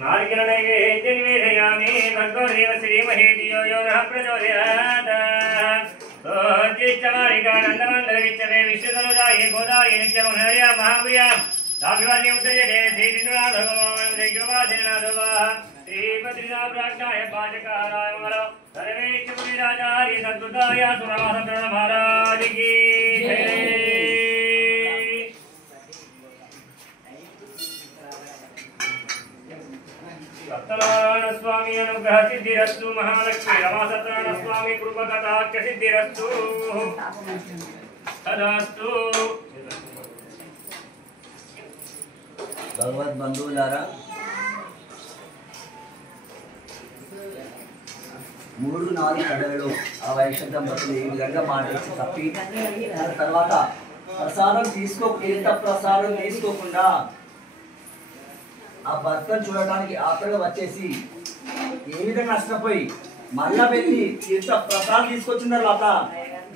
నారికేల నైవేద్యనివేదయామి. భర్గోదేవ శ్రీమహే ధియో యో నః ప్రచోదయాత్. జ్యేష్ఠమాలికానందమందరవిచ్చమే విశ్వతనుజాయే గోదాయే నిత్యమునర్య మహాప్రియా దాభివాన్య ఉత్తర్యతే శ్రీకృపాధినాథోవా శ్రీపద్రినాభ్రాజ్ఞాయ పాచకారాయ మంగళ సర్వేశ్వరాచార్య సద్గుతాయ సురమాసత్రణ మహారాజకి సత్యనారాయణ స్వామి అనుగ్రహ సిద్ధిరస్తు. మహాలక్ష్మి రమాసత్యనారాయణ స్వామి కృపకటాక్ష సిద్ధిరస్తు. తదాస్తు. భగవద్ బంధువులారా, 3-4 కడలలో ఆ వైశ్య దంపతులు ఏ విధంగా మాట్లాడి తప్పి తర్వాత తీర్థ ప్రసాదం తీసుకోకుండా ఆ భర్తను చూడటానికి ఆతగా వచ్చేసి ఏ విధంగా నష్టపోయి మళ్ళా వెళ్ళి తీర్థ ప్రసాదం తీసుకొచ్చిన తర్వాత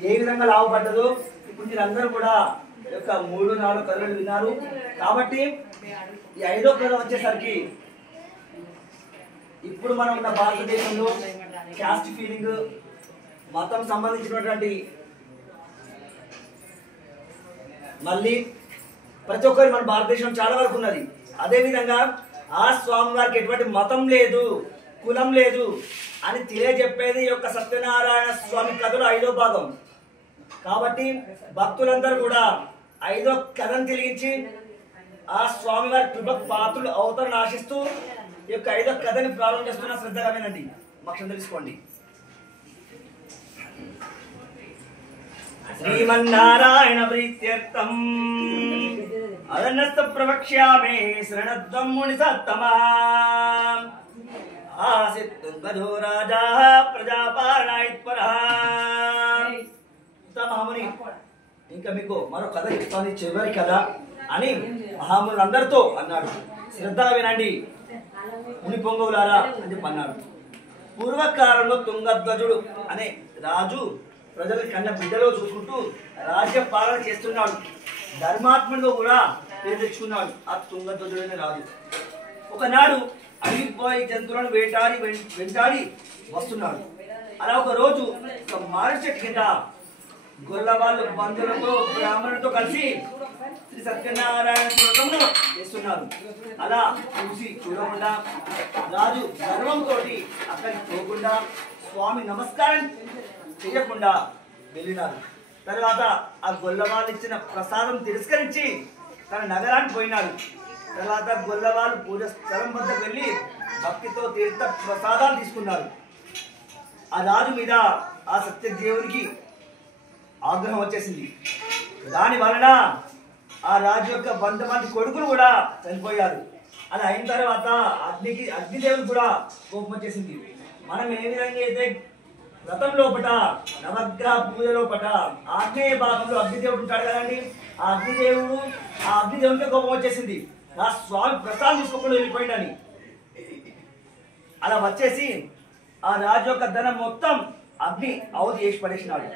ఏ విధంగా లాభపడ్డదో ఇప్పుడు మీరందరూ కూడా యొక్క 3-4 కథలు విన్నారు. కాబట్టి ఈ 5వ కథ వచ్చేసరికి ఇప్పుడు మనం ఉన్న భారతదేశంలో క్యాస్ట్ ఫీలింగ్, మతం సంబంధించినటువంటి మళ్ళీ ప్రతి ఒక్కరి మన భారతదేశం చాలా వరకు ఉన్నది. అదేవిధంగా ఆ స్వామి వారికి ఎటువంటి మతం లేదు, కులం లేదు అని తెలియజెప్పేది ఈ యొక్క సత్యనారాయణ స్వామి కథలో 5వ భాగం. కాబట్టి భక్తులందరూ కూడా 5వ కథను తిరిగించి ఆ స్వామివారి కృపకు పాత్రులు అవుతారని ఆశిస్తూ ఈ యొక్క 5వ కథని ప్రారంభం చేస్తున్న శ్రద్ధగా వినండి, మక్షం తెలుసుకోండి. శ్రీమన్నారాయణ ప్రీత్యర్థం అదన్నస్త ప్రవక్ష్యామి శరణద్వం ముని సత్తమా. ఆసిత్ తుంగధో రాజా ప్రజాపాలనాయిత్పరః. మహాముని ఇంకా మీకు మరో కథ చెప్తాను, చివరి కథ అని మహామునులందరితో అన్నాడు. శ్రద్ధగా వినండి ముని పొంగవులారా అని చెప్పి అన్నాడు. పూర్వకాలంలో తుంగధ్వజుడు అనే రాజు ప్రజల కన్న బిడ్డలో చూసుకుంటూ రాజ్య పాలన చేస్తున్నాడు. ధర్మాత్ముడిగా కూడా పేరు తెచ్చుకున్నాడు ఆ తుంగధ్వజుడు అనే రాజు. ఒకనాడు అడిగిపోయి జంతువులను వెంటాడి వస్తున్నాడు. అలా ఒక రోజు ఒక మామిడి చెట్టు కింద గొల్ల వాళ్ళు బంధువులతో బ్రాహ్మణులతో కలిసి శ్రీ సత్యనారాయణ వ్రతమును చేస్తున్నారు. అలా చూడకుండా రాజు గర్వంతో అక్కడికి పోకుండా స్వామి నమస్కారం చేయకుండా వెళ్ళినారు. తర్వాత ఆ గొల్లవాళ్ళు ఇచ్చిన ప్రసాదం తిరస్కరించి తన నగరానికి పోయినాడు. తర్వాత గొల్లవాళ్ళు పూజ స్థలం వద్దకు వెళ్ళి భక్తితో తీర్థ ప్రసాదాలు తీసుకున్నారు. ఆ రాజు మీద ఆ సత్యదేవునికి ఆగ్రహం వచ్చేసింది. దాని వలన ఆ రాజు యొక్క 100 మంది కొడుకులు కూడా చనిపోయారు. అలా అయిన తర్వాత అగ్నిదేవుడు కూడా కోపం వచ్చేసింది. మనం ఏ విధంగా అయితే వ్రతం లోపట నవగ్రహ పూజ లోపట ఆగ్నేయ భాగంలో అగ్నిదేవుడు ఉంటాడు కదండి, ఆ అగ్నిదేవుడికి కోపం వచ్చేసింది. నా స్వామి ప్రసాదం తీసుకోకుండా వెళ్ళిపోయిందని అలా వచ్చేసి ఆ రాజు యొక్క ధనం మొత్తం అగ్ని ఆవుతి చేసి పడేసినాడు.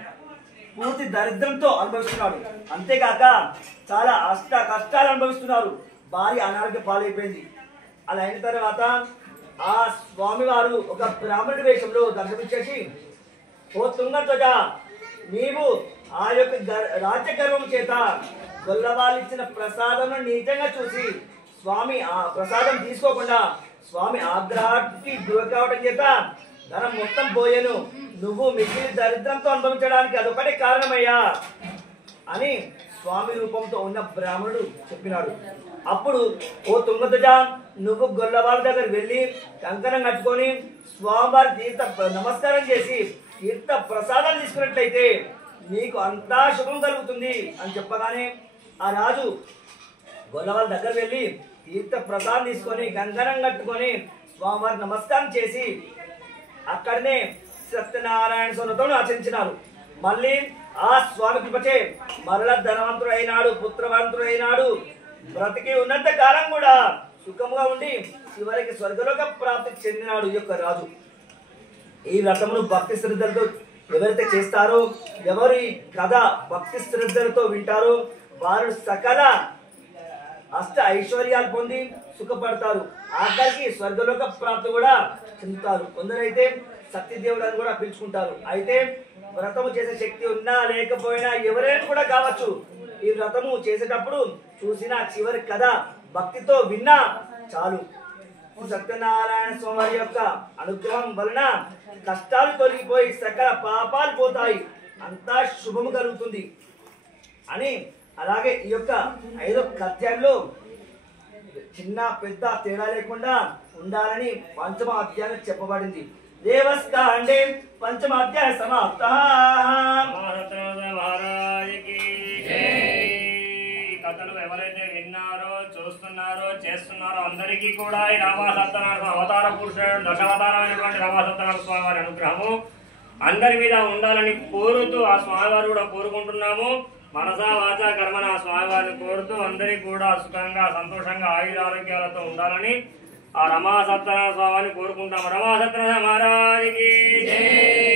పూర్తి దరిద్రంతో అనుభవిస్తున్నాడు. అంతేకాక చాలా కష్టాలు అనుభవిస్తున్నారు. భార్య అనారోగ్య పాలైపోయింది. అలా అయిన తర్వాత ఆ స్వామివారు ఒక బ్రాహ్మణుడి వేషంలో దర్శనమిచ్చేసి, ఓ తుంగధ్వజ, నీవు ఆ యొక్క రాజ్య గర్వం చేత గొల్లవాళ్ళు ఇచ్చిన ప్రసాదం నీచంగా చూసి స్వామి ఆ ప్రసాదం తీసుకోకుండా స్వామి ఆగ్రహానికి గురి కావడం చేత ధనం మొత్తం పోయేను. నువ్వు మిగిలిన దరిద్రంతో అనుభవించడానికి అదొకటే కారణమయ్యా అని స్వామి రూపంతో ఉన్న బ్రాహ్మణుడు చెప్పినాడు. అప్పుడు ఓ తుంగధ్వజ, నువ్వు గొల్లవారి దగ్గర వెళ్ళి కంకణం కట్టుకొని స్వామివారి తీర్థ నమస్కారం చేసి తీర్థ ప్రసాదం తీసుకున్నట్లయితే నీకు అంతా శుభం కలుగుతుంది అని చెప్పగానే ఆ రాజు గొల్లవారి దగ్గర వెళ్ళి తీర్థ ప్రసాదం తీసుకొని కంకణం కట్టుకొని స్వామివారి నమస్కారం చేసి అక్కడనే సత్యనారాయణ స్వామితో ఆచరించినారు. మళ్ళీ ఆ స్వామి కృపచే మరల ధనవంతుడు అయినాడు, పుత్రవంతుడు అయినాడు. బ్రతికి ఉన్నంత కాలం కూడా సుఖంగా ఉండి చివరికి స్వర్గలోక ప్రాప్తి చెందినాడు ఈ యొక్క రాజు. ఈ వ్రతమును భక్తి శ్రద్ధలతో ఎవరైతే చేస్తారో, ఎవరు ఈ కథ భక్తి శ్రద్ధలతో వింటారో వారు సకల అష్ట ఐశ్వర్యాలు పొంది సుఖపడతారు. ఆఖరికి స్వర్గలోక ప్రాప్తి కూడా చెందుతారు. కొందరైతే సత్యదేవుడు అని కూడా పిలుచుకుంటారు. అయితే వ్రతము చేసే శక్తి ఉన్నా లేకపోయినా ఎవరైనా కూడా కావచ్చు. ఈ వ్రతము చేసేటప్పుడు చూసిన చివరి కథ భక్తితో విన్నా చాలు. సత్యనారాయణ స్వామి యొక్క అనుగ్రహం వలన కష్టాలు తొలగిపోయి సకల పాపాలు పోతాయి, అంతా శుభము కలుగుతుంది అని. అలాగే ఈ యొక్క 5వ అధ్యాయంలో చిన్న పెద్ద తేడా లేకుండా ఉండాలని 5వ అధ్యాయం చెప్పబడింది. దేవస్థాండే 5వ అధ్యాయ సమాప్త. కథలు ఎవరైతే విన్నారో, చూస్తున్నారో, చేస్తున్నారో అందరికీ కూడా ఈ రామసత్యనారాయణ అవతార పురుషుడు దశావతారమైనటువంటి రామసత్యనారాయణ స్వామి వారి అనుగ్రహము అందరి మీద ఉండాలని కోరుతూ ఆ స్వామివారు కూడా కోరుకుంటున్నాము. మనసా వాచా కర్మన ఆ స్వామివారిని కోరుతూ అందరికీ కూడా సుఖంగా సంతోషంగా ఆయురారోగ్యాలతో ఉండాలని ఆ రమా సత్యనారాయణ స్వామిని కోరుకుంటాము. రమా సత్యనారాయణ మహారాజుకి జై.